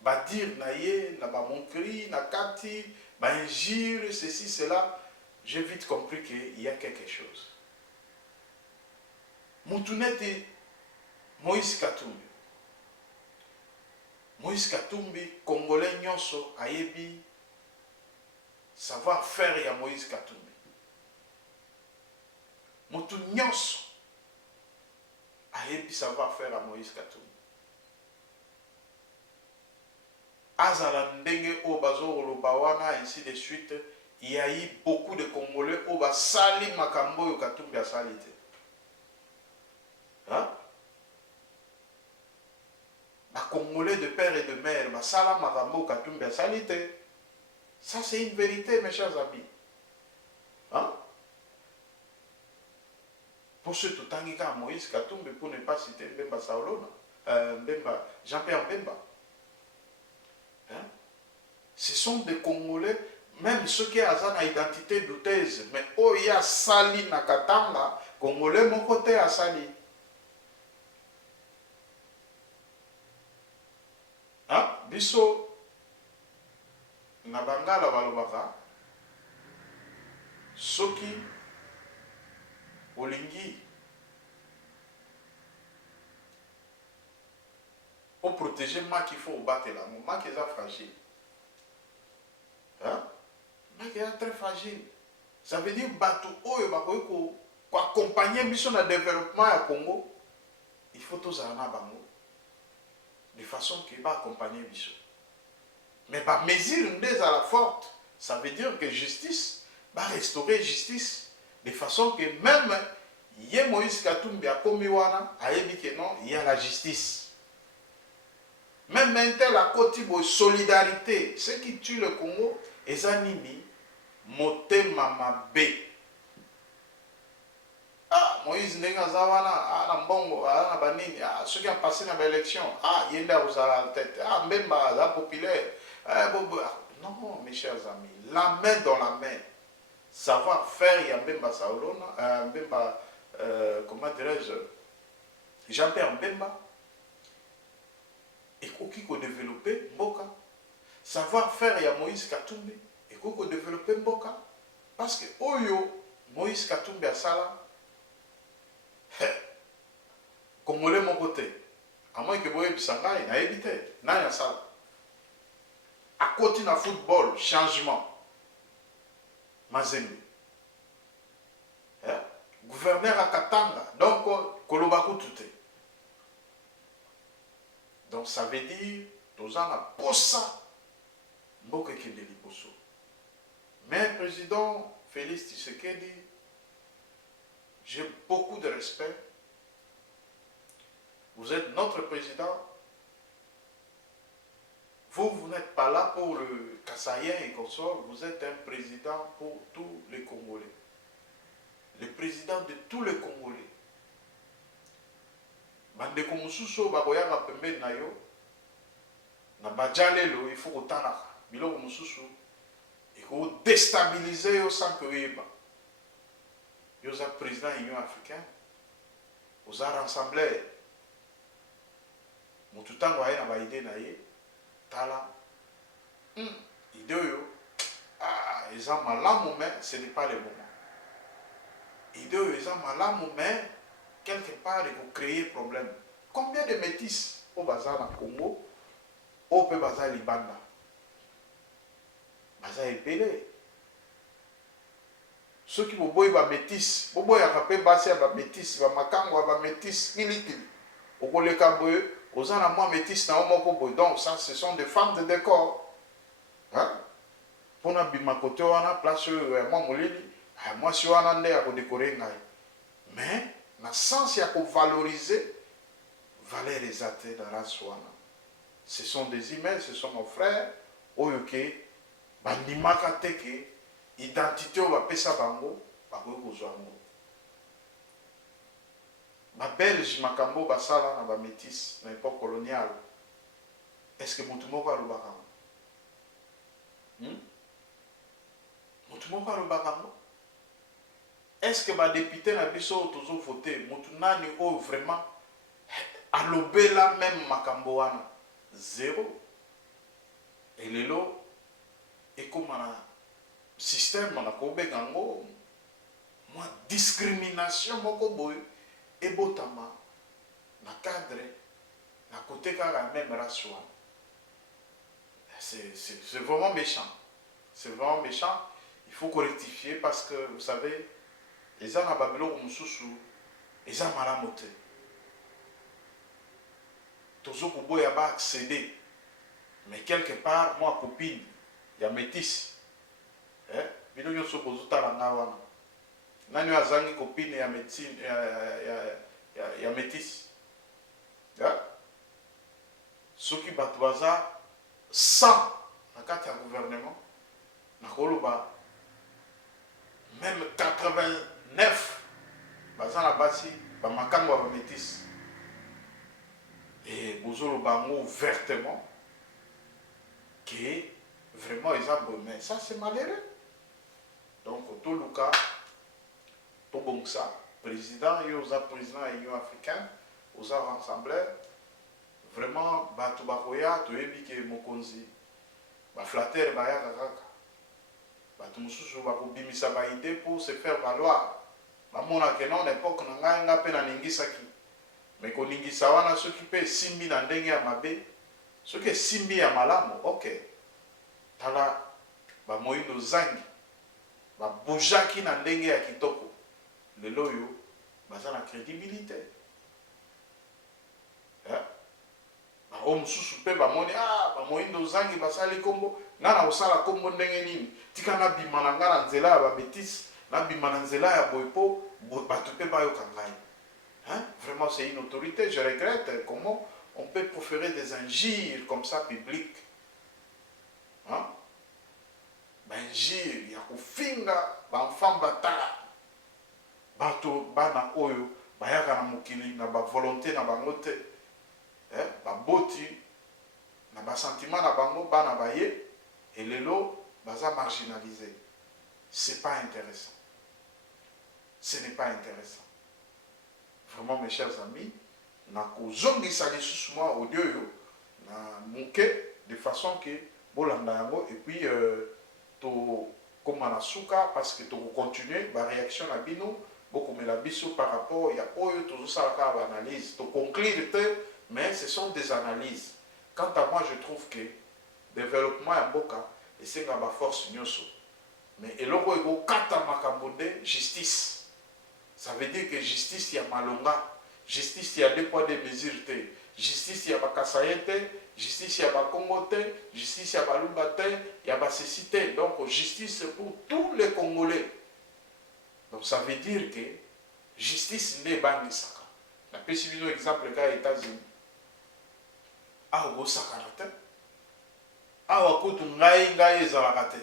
ba dire na ye na ba monkri na kati ba injure ceci cela, j'ai vite compris qu'il y a quelque chose. Moutounete Moïse Katumbi. Moïse Katumbi, Congolais nyonso ayebi savoir faire ya Moïse Katumbi. Moutou nyonso ayebi savoir faire à Moïse Katumbi. Azala ndenge o bazo olobawana ainsi de suite, il y a eu beaucoup de Congolais au basali makambo yo Katumbi asalite. Hein? Les Congolais de père et de mère, Basala Marambo Katumbi Salite. Ça, c'est une vérité, mes chers amis. Hein? Pour ce tout temps, Moïse Katumbi, pour ne pas citer Mbemba Saolona, Jean-Pierre Mbemba. Hein? Ce sont des Congolais, même ceux qui ont une identité douteuse, mais oh, il y a Sali Nakatanga, Congolais, mon côté à Sali. Hein? Biso, Nabangala Balobaka, Soki, Olingi, pour protéger ma qu'il faut battre là, ma qui est fragile. Hein? Ma qui est très fragile. Ça veut dire battre pour accompagner mission de développement à Congo, il faut tous en avoir de façon qu'il va accompagner mission. Mais par mesure à la forte, ça veut dire que justice va restaurer justice de façon que même Yé Moïse Katumbi a commis wana, a dit que non, il y a la justice. Même maintenant, la côté de solidarité, ceux qui tuent le Congo, ils ont mis Motema B. Ah, Moïse Nengazawana, ah, Nambongo, ah, Banini, ah, ceux qui ont passé dans l'élection, ah, Yenda vous a la tête, ah, Mbemba, la populaire. Ah, non, mes chers amis, la main dans la main. Savoir faire, il y a Mbemba Saolona, Mbemba, comment dirais-je, Jean-Pierre Mbemba. Et qui a développé Mboka. Savoir faire, il y a Moïse Katumbi. Et qui a développé Mboka. Parce que Oyo, Moïse Katumbi a ça là. Congolais mon côté. À moins que vous ayez Bissanga, il n'a évité. Il n'a ça. À côté de football, changement. Mazembe. Gouverneur à Katanga. Donc, Kolobaku Touté. Donc ça veut dire, nous avons posa, mboka qui est liposo. Mais président Félix Tshisekedi, j'ai beaucoup de respect. Vous êtes notre président. Vous n'êtes pas là pour le Kassaïen et consort, vous êtes un président pour tous les Congolais. Le président de tous les Congolais. Bandeko mususu bakoyaka pembeni na yo na bajalelo il faut kotalaka biloko mususu eko déstabiliser yo sans que oyeba yo za président Union africaine oza rassembler mutu tango aye na baide na ye tala ide oyo eza malamu mais ce n'est pas le moment ide oyo eza malamu mais quelque part, il faut créer un problème. Combien de métis au bazar dans Congo, au peu bazar Libanda? Bazar est belé. Ceux qui vont boire métis, vont boire à peu basé à métis, va makango à métis, il au colléca boye, aux ans à moi métis na omoko boye. Donc ça, ce sont des femmes de décor. Hein? Pour na bimakote wana place moi molili, moi si wana nde à décorer ngai. Mais na sens ya valoriser valeur exaltée dans la soana. Ce sont des emails, ce sont nos frères, oyoke, bandimaka teke, identité ou bapesa bango, bakoki kozwa yango. Ba Belge makambo basala na ba métis na époque coloniale. Est-ce que mutu moko alobaka ngo? Mutu moko alobaka ngo? Est-ce que les députés na biso toujours voté mutunani o vraiment alobela même makambo wana zéro et lelo et comme un système na ko begango moi discrimination moko boy et botama na cadre na côté kaka même race wana c'est vraiment méchant, c'est vraiment méchant. Il faut rectifier parce que vous savez les gens à Babylone mususu les gens malamu te tozo kuboya ba accéder mais quelque part moi copine ya métis bino nyonso kozotala nga wana nani azangi copine ya médecine ya métis. Ceux qui battent baza 100 dans le gouvernement, même 89 baza la basi ba makango ba métis. Et bozolo bango ouvertement que vraiment ils ont mais ça c'est malheureux. Donc tout le cas tout bon ça président et aux président de l'Union africaine aux rassembleurs vraiment batu bakoya to yebi ke mokonzi ba flatter ba ya kaka batu mususu bakobimisa ba idée pour se faire valoir ba mona que non époque na nga pe na ningisaki mais ko ningisa wana ceux qui pe simbi na ndenge ya mabe ceux qui simbi ya malamu OK tala ba moindo zangi ba bojaki na ndenge ya kitoko lelo yo baza na crédibilité ba homme susu pe ba moni ba moindo zangi basali kombo ngana osala kombo ndenge nini tika na bima na ngana nzela ba betis na bima na nzela ya boypo bato pe ba yo kangai. Vraiment, c'est une autorité. Je regrette comment on peut proférer des injures comme ça publiques. Injures, il y a kufinga, enfant batala, bato bana oyo, bayaka na mokili na ba volonté na bango te, ba boti, na ba sentiment na bango bana baye, et lelo baza marginalisé. C'est pas intéressant. Ce n'est pas intéressant. Vraiment, mes chers amis, na kozongi sali susuma audio yo na muke de façon que bolanda yango et puis to koma na suka parce que to continuer ba réaction na bino beaucoup mais la biso par rapport ya oyo to sala ka analyse to conclure te mais ce sont des analyses. Quant à moi je trouve que développement ya mboka et c'est ba force nyoso mais eloko ego kata makambo de justice. Ça veut dire que justice y a malonga, justice y a deux poids deux mesures, justice y a bakasayete, justice y a bakongote, justice y a balumbate, y a basicité. Donc justice c'est pour tous les Congolais. Donc ça veut dire que justice n'est pas nisaka. La petit exemple cas aux États-Unis. Ah au sakarate. Ah au kutu ngai ezalakate.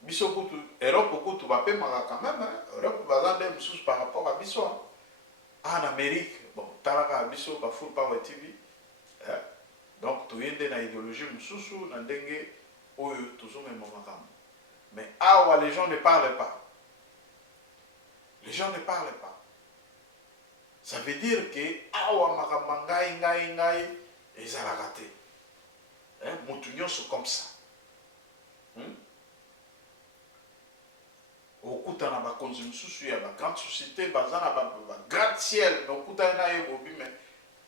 Biso kutu Europe kutu bape maka quand même Europe bazande mususu par rapport à biso en Amérique bon talaka biso ba full power TV donc to yende na idéologie mususu na ndenge oyo toujours même makam mais awa les gens ne parlent pas, les gens ne parlent pas, ça veut dire que awa makamba ngai ezalaka te mutu nyonso comme ça okuta na bakonzi mususu ya ba grande société baza na ba gratte-ciel okuta na ye bobi mais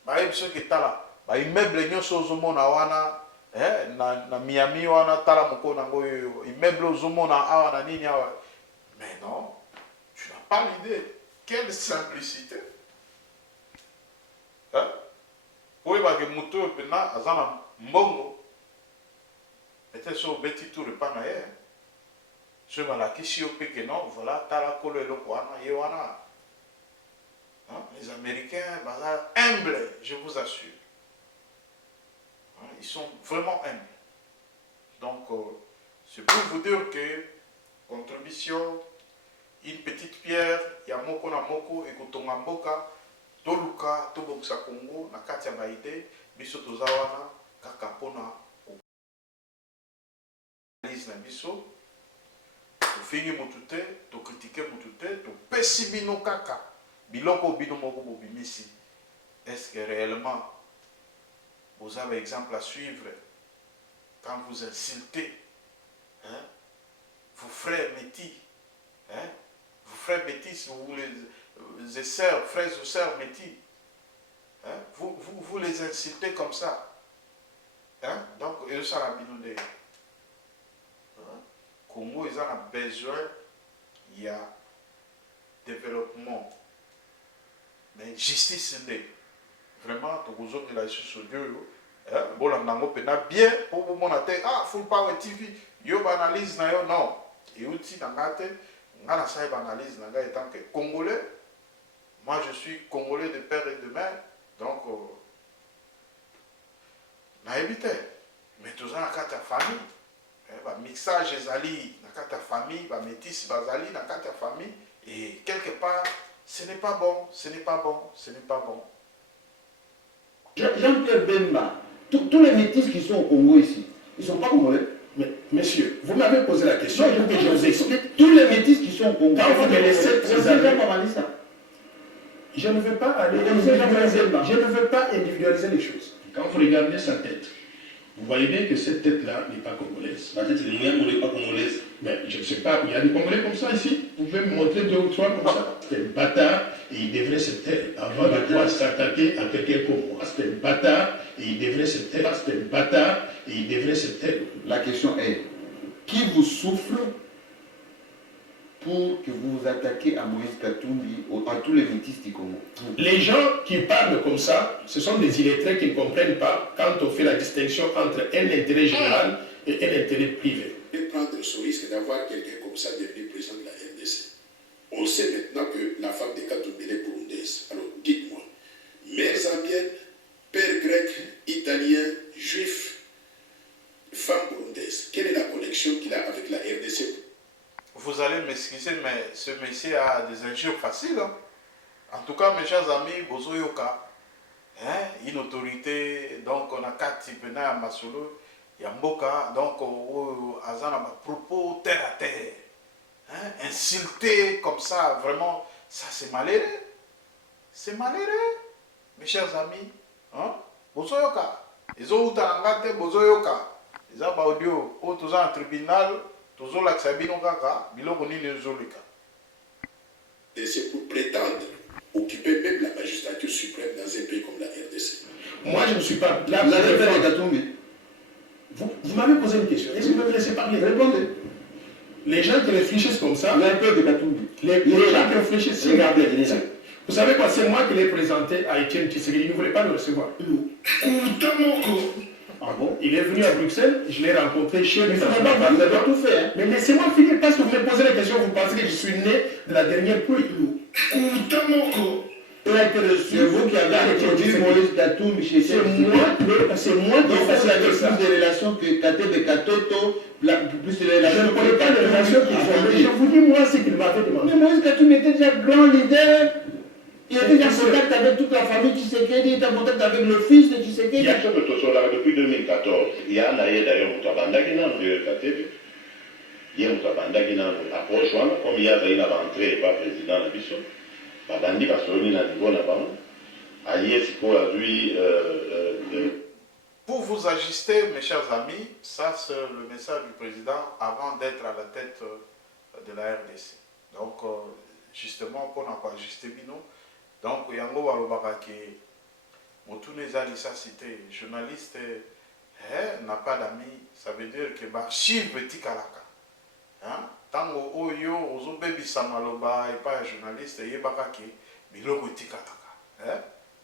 ba yebiso ke tala ba immeuble nyonso ozomona wana na Miami wana tala moko nango immeuble ozomona awa na nini awa mais non tu n'as pas l'idée. Quelle simplicité oyeba ke mutu oyo pena aza na mbongo ete so obeti tour epa na ye je malakisi yo que non voilà tala kolo eloko wana ye wana les Américains baza humbles, je vous assure, ils sont vraiment humbles. Donc c'est pour vous dire que contribution une petite pierre ya moko na moko ekotonga mboka toluka tobokisa Congo na kati ya baide biso toza wana kaka pona analyse na biso tofingi mutu te tokritike mutu te topesi bino kaka biloko bino moko bobimisi. Est-ce que réellement vous avez exemple à suivre quand vous insultez vos frères métis, vos frères métis, vous les sœurs, frères ou sœurs métis, vous les insultez comme ça. Donc, et ça la bino de Congo, ils ont besoin, il y a développement, mais justice n'est vraiment, tout le monde est sur Dieu. Bon, on a bien pour vous montrer, full power TV, yo analyse na yo non, et outil dans la tête, on a ça analyse dans étant que Congolais, moi je suis Congolais de père et de mère, donc naïbité. Mais tout ça dans la famille. Mixage ezali dans la famille, métis bazali dans la famille, et quelque part, ce n'est pas bon, ce n'est pas bon, ce n'est pas bon. Jean-Pierre Bemba, tous les métis qui sont au Congo ici, ils ne sont pas congolais. Mais, monsieur, vous m'avez posé la question, il faut que je vous explique. Tous les métis qui sont au Congo. Quand vous me laissez ça. Je ne veux pas aller je ne veux pas individualiser les choses. Quand vous regardez sa tête, vous voyez bien que cette tête-là n'est pas congolaise. La tête n'est pas congolaise. Mais je ne sais pas, il y a des Congolais comme ça ici. Vous pouvez me montrer 2 ou 3 comme ça. C'est un bâtard et il devrait se taire avant de pouvoir s'attaquer à quelqu'un comme moi. C'est un bâtard et il devrait se taire. C'est un bâtard et il devrait se taire. La question est, qui vous souffle pour que vous vous attaquiez à Moïse Katumbi, à tous les métis du Congo? Les gens qui parlent comme ça, ce sont des illettrés qui ne comprennent pas quand on fait la distinction entre un intérêt général et un intérêt privé. Et prendre ce risque d'avoir quelqu'un comme ça devenu président de la RDC. On sait maintenant que la femme de Katumbi est burundaise. Alors dites-moi, mère zambienne, père grec, italien, juif, femme burundaise, quelle est la connexion qu'il a avec la RDC? Vous allez m'excuser, mais ce monsieur a des injures faciles. Hein? En tout cas, mes chers amis, Bozoyoka, hein? Une autorité, donc on a 4 types à Masolo, Yamboka, donc Azana propos terre à terre. Hein? Insulté comme ça, vraiment, ça c'est malheureux. C'est malheureux, mes chers amis. Hein? Bozoyoka, ils ont eu Bozoyoka, ils ont audio, tous en tribunal. Et c'est pour prétendre occuper même la magistrature suprême dans un pays comme la RDC. Moi, je ne suis pas là. Vous m'avez posé une question. Est-ce que vous me laissez parler? Répondez. Les gens qui réfléchissent comme ça, les gens qui réfléchissent, regardez. Vous savez quoi, c'est moi qui l'ai présenté à Étienne Tshisekedi, il ne voulait pas le recevoir. Ah bon? Il est venu à Bruxelles, je l'ai rencontré chez lui. Vous avez tout fait, hein? Mais laissez-moi finir parce que vous me posez la question, vous pensez que je suis né de la dernière pluie. C'est vous qui avez introduit Moïse Katumbi chez c'est moi qui ai facilité ça. Plus de relations que Katebe Katoto, plus de relations. Je ne connais pas les relations qu'ils ont. Je vous dis moi ce qu'il m'avait demandé. Mais Moïse Katumbi était déjà grand leader. Il était déjà en contact avec toute la famille Tshisekedi, il était en contact avec le fils de Tshisekedi. Depuis 2014, il y a d'ailleurs Moutabanda qui n'a pas été. Il y a Moutabanda qui n'a pas approché, comme il y a une rentrée par président de Bissau. Babandi va se réunir dans le bon Pour vous ajuster, mes chers amis, ça c'est le message du président avant d'être à la tête de la RDC. Donc, justement, pour ne pas ajuster Bino, donc, Yango Walobaka qui Motunezali, ça cité, journaliste n'a pas d'amis, ça veut dire que l'archive est Tikalaka. Tango Oyo, Ozo Baby Samaloba, et pas un journaliste, et Bakaki, Biloko est Tikalaka.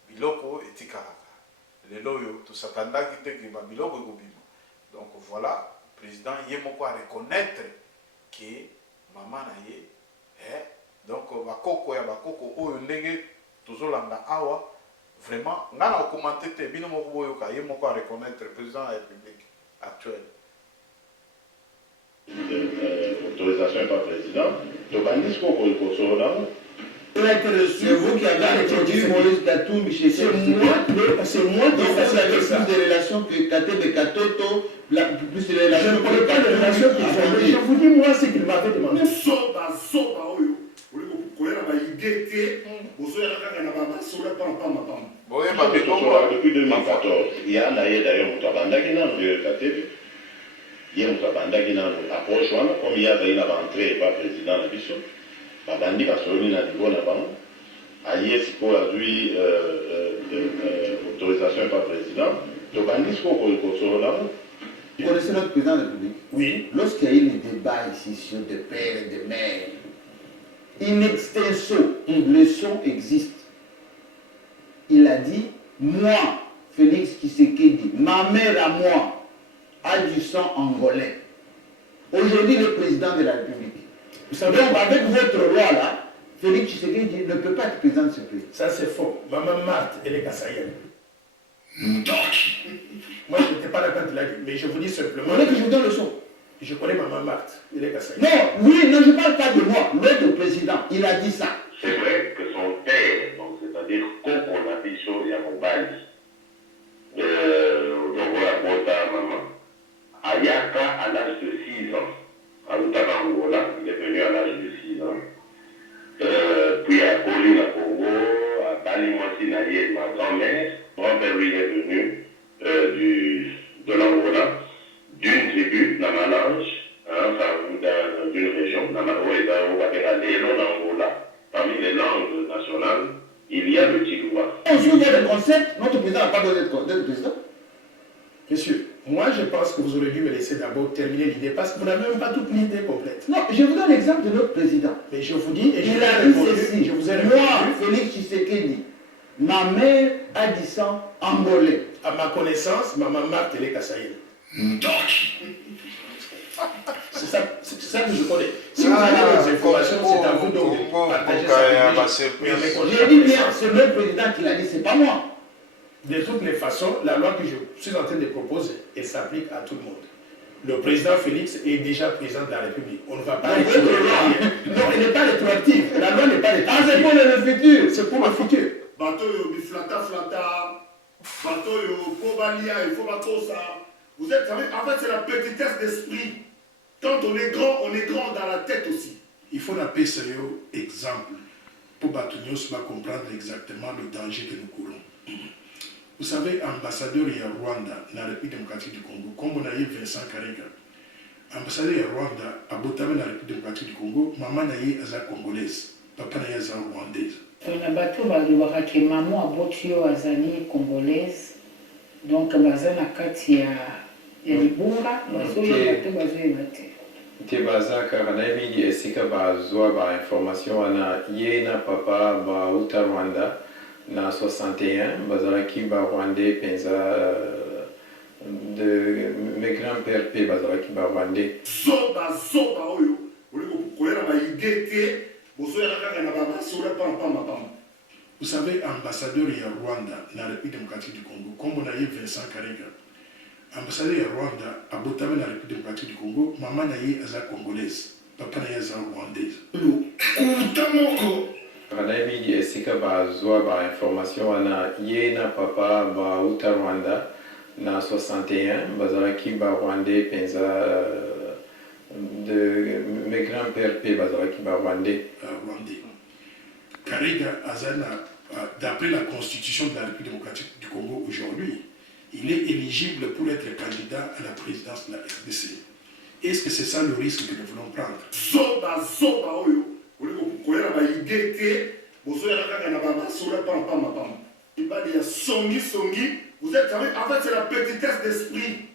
Biloko est Tikalaka. Les loyaux, tout ça, Biloko est Gobimo. Donc voilà, le président Yemoko a reconnaître que maman Naye, donc Bakoko ya Bakoko, Oyo Ndenge, Tozolanda Awa, vraiment, on a commenté, Binomoko Boyoka, Yemoko a reconnaître le président de la République actuelle. Autorisation par président, c'est vous qui avez introduit Moïse Katumbi chez c'est moi qui ai facilité ça. Plus de relations que Katebe Katoto, plus de relations. Je ne connais pas les relations qu'ils ont. Je vous dis moi ce qu'il m'avait demandé. Depuis 2014, il y a d'ailleurs Moutabanda qui n'a pas été. Il y a Moutabanda qui n'a pas approché, comme il y a une rentrée par président de Bissau. Babandi va se réunir dans le bon avant. Aïe, c'est pour lui autorisation par président. Tobandi, c'est pour Vous connaissez notre président de la République? Oui. Lorsqu'il y a eu les débats ici sur des pères et des mères, in extenso, le son existe. Il a dit, moi, Félix Tshisekedi, ma mère à moi, a du sang angolais. Aujourd'hui, le président de la République. Vous savez, donc avec votre loi là, Félix Tshisekedi ne peut pas être président de ce pays. Ça, c'est faux. Maman Marthe, elle est kassaïenne. Moi, je n'étais pas là quand il a dit, mais je vous dis simplement. Vous voulez que je vous donne le son? Je connais Maman Marthe, elle est kassaïenne. Non, oui, non, je ne parle pas de moi. L'autre président, il a dit ça. C'est vrai que son père, donc c'est-à-dire Koko Nabiso Yamobali, donc voilà, Bota Maman, Ayaka à l'âge de 6 ans, à Angola, il est venu à l'âge de 6 ans. Puis à Colline, à Congo, à Balimouassi Naye, ma grand-mère, grand-père lui est venu de l'Angola, d'une tribu, Namalange, d'une région, l'Angola. Parmi les langues nationales, il y a le Tigwa. On joue le concept, notre président n'a pas besoin d'être président. Monsieur, moi je pense que vous aurez dû me laisser d'abord terminer l'idée parce que vous n'avez même pas toute l'idée complète. Non, je vous donne l'exemple de notre président. Mais je vous dis, et je Il vous ai a dit répondu, ceci. je vous ai Moi, répondu. Félix Tshisekedi, ma mère a dit ça angolais. À ma connaissance, Maman Marthe, elle est kassaïenne. C'est ça que je connais. Si vous avez d'autres informations, c'est à vous donc de partager ça avec les gens. J'ai dit bien, c'est le président qui l'a dit, c'est pas moi. De toutes les façons, la loi que je suis en train de proposer, elle s'applique à tout le monde. Le président Félix est déjà président de la République. On ne va pas rétroactive. Non, elle n'est pas rétroactive. La loi n'est pas rétroactive. Ah, c'est pour le futur. C'est pour le futur. Bateau biflata flata, bateau pobalia, il faut pas trop ça. Vous êtes, en fait, c'est la petitesse d'esprit. Quand on est grand dans la tête aussi. Il faut appeler ce exemple pour Batunios va comprendre exactement le danger que nous courons. Vous savez, ambassadeur il y a Rwanda, dans la République démocratique du Congo, comme on a eu Vincent Karega, ambassadeur il y a Rwanda, à Botame dans la République démocratique du Congo, maman n'a eu aza congolaise, papa n'a eu aza rwandaise. na bato balobaka ke mama aboti oyo azali congolaise donc baza na kati ya libunga bazoyeba te bazoyeba te te baza kaka nayebi esika bazwa bainformation wana ye na papa bauta Rwanda na 61 bazalaki barwandais mpenza de mes grands-pères mpe bazalaki barwandais Zoba oyo, koyela baide te, bozoyaka kaka na babasola pam. Vous savez, ambassadeur il y a Rwanda, dans la République démocratique du Congo, comme on a eu Vincent Karega, ambassadeur il y a Rwanda, à Botame dans la République démocratique du Congo, maman n'a eu aza congolaise, papa n'a eu aza rwandaise. nayebi esika bazwa bainformation wana ye na papa bauta Rwanda na 61 bazalaki barwandais mpenza de mes grands-pères mpe bazalaki barwandais. Rwandais. Karega Azana, d'après la constitution de la République démocratique du Congo aujourd'hui, il est éligible pour être candidat à la présidence de la RDC. Est-ce que c'est ça le risque que nous voulons prendre? Zoba oyo, koyela baide te, bozoyaka kaka na babasola pam. Ibali ya songi, vous êtes, en fait, c'est la petitesse d'esprit.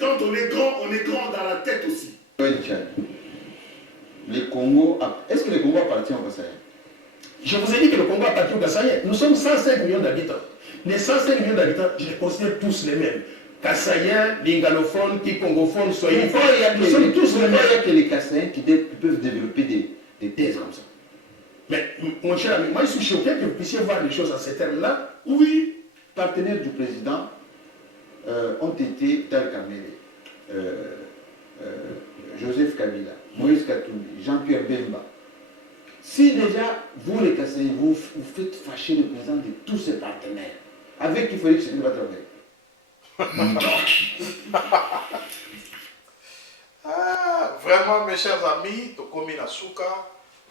Quand on est grand dans la tête aussi. Le Congo, est-ce que le Congo appartient au Kassaïen? Je vous ai dit que le Congo appartient au Kassaïen. Nous sommes 105 millions d'habitants. Les 105 millions d'habitants, je les considère tous les mêmes. Kassaïens, lingalophones, kikongophones, soyez. Nous sommes tous les mêmes. Il y a que les Kassaïens qui peuvent développer des thèses comme ça. Mais mon cher ami, moi je suis choqué que vous puissiez voir les choses en ces termes-là. Oui, partenaires du président ont été Tal Kamele, Joseph Kabila, Moïse Katumbi, Jean-Pierre Bemba. Si déjà, vous les Kassaïens, vous faites fâcher le président de tous ses partenaires, avec qui Félix Tshisekedi va travailler. Vraiment, mes chers amis, Tokomi Nasuka,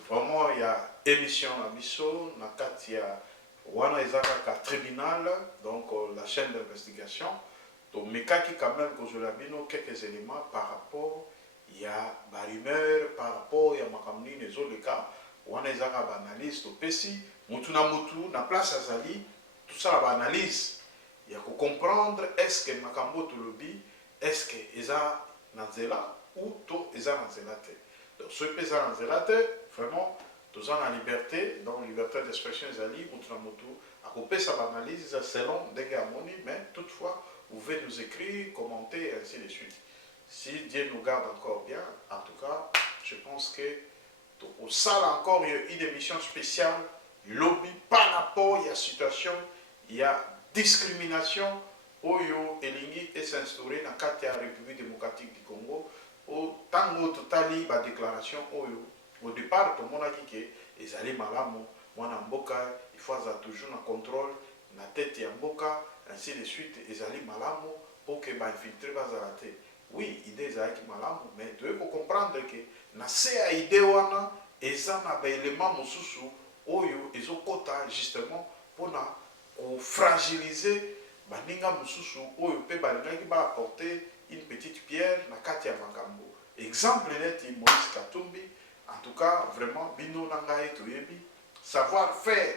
vraiment, il y a émission à Misso, Nakatia, Wana Izaka tribunal, donc la chaîne d'investigation. Donc, Mekaki, quand même, que je l'ai quelques éléments par rapport, il y a des rumeurs, par rapport, il y a Makamni, les autres cas, Wana Izaka, analyse, Topesi, Mutuna Mutu, na place Azali, tout ça, la analyse. Il y a que comprendre est-ce que Makambo Tolobi, est-ce que Eza Nanzela ou to Eza Nanzela te. Donc, ce qui est Nanzela te, vraiment, tous en la liberté, donc liberté d'expression Ezali, Mutuna-Mutu, à couper sa analyse selon Dengamoni, mais toutefois, vous pouvez nous écrire, commenter, et ainsi de suite. Si Dieu nous garde encore bien, en tout cas, je pense que au salle encore une émission spéciale lobby par rapport à la situation, il y a discrimination oyo elingi et s'instaurer dans la République démocratique du Congo au tango totali ba déclaration oyo au départ tout le monde a dit que les allés malamu mwana mboka il faut toujours un contrôle na tête ya mboka ainsi de suite les allés malamu pour que ba infiltrer ba zalate oui idée za ki malamu mais tu faut comprendre que na c'est idée wana eza na ba élément mususu oyo ezokota justement pona ko fragiliser baninga mususu oyo pe balingaki ba apporter une petite pierre na kati ya makambo exemple neti Moïse Katumbi en tout cas vraiment bino nangaye toyebi savoir faire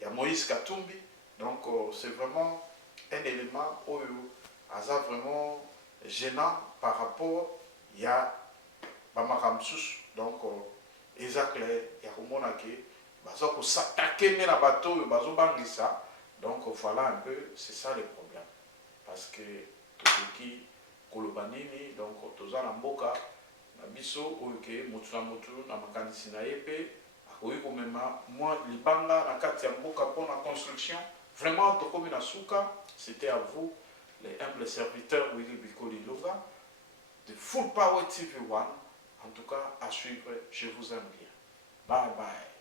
ya Moïse Katumbi donc c'est vraiment un élément oyo aza vraiment gênant par rapport ya bamakambo mususu donc eza clair ya komona ke baza ko s'attaquer na bato oyo bazobangisa. Donc voilà un peu, c'est ça le problème. Parce que tout ce qui kolobanini, donc toza na mboka, na biso, oyoke, motu na motu, na makanisi na yepe, akoyi komema, moi, libanga, na kati ya mboka pour la construction, vraiment, tokomi na suka, c'était à vous, les humbles serviteurs, Willy Bikoli Loga, de Full Power TV One, en tout cas, à suivre, je vous aime bien. Bye bye.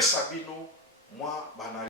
Sabino, moi, banal.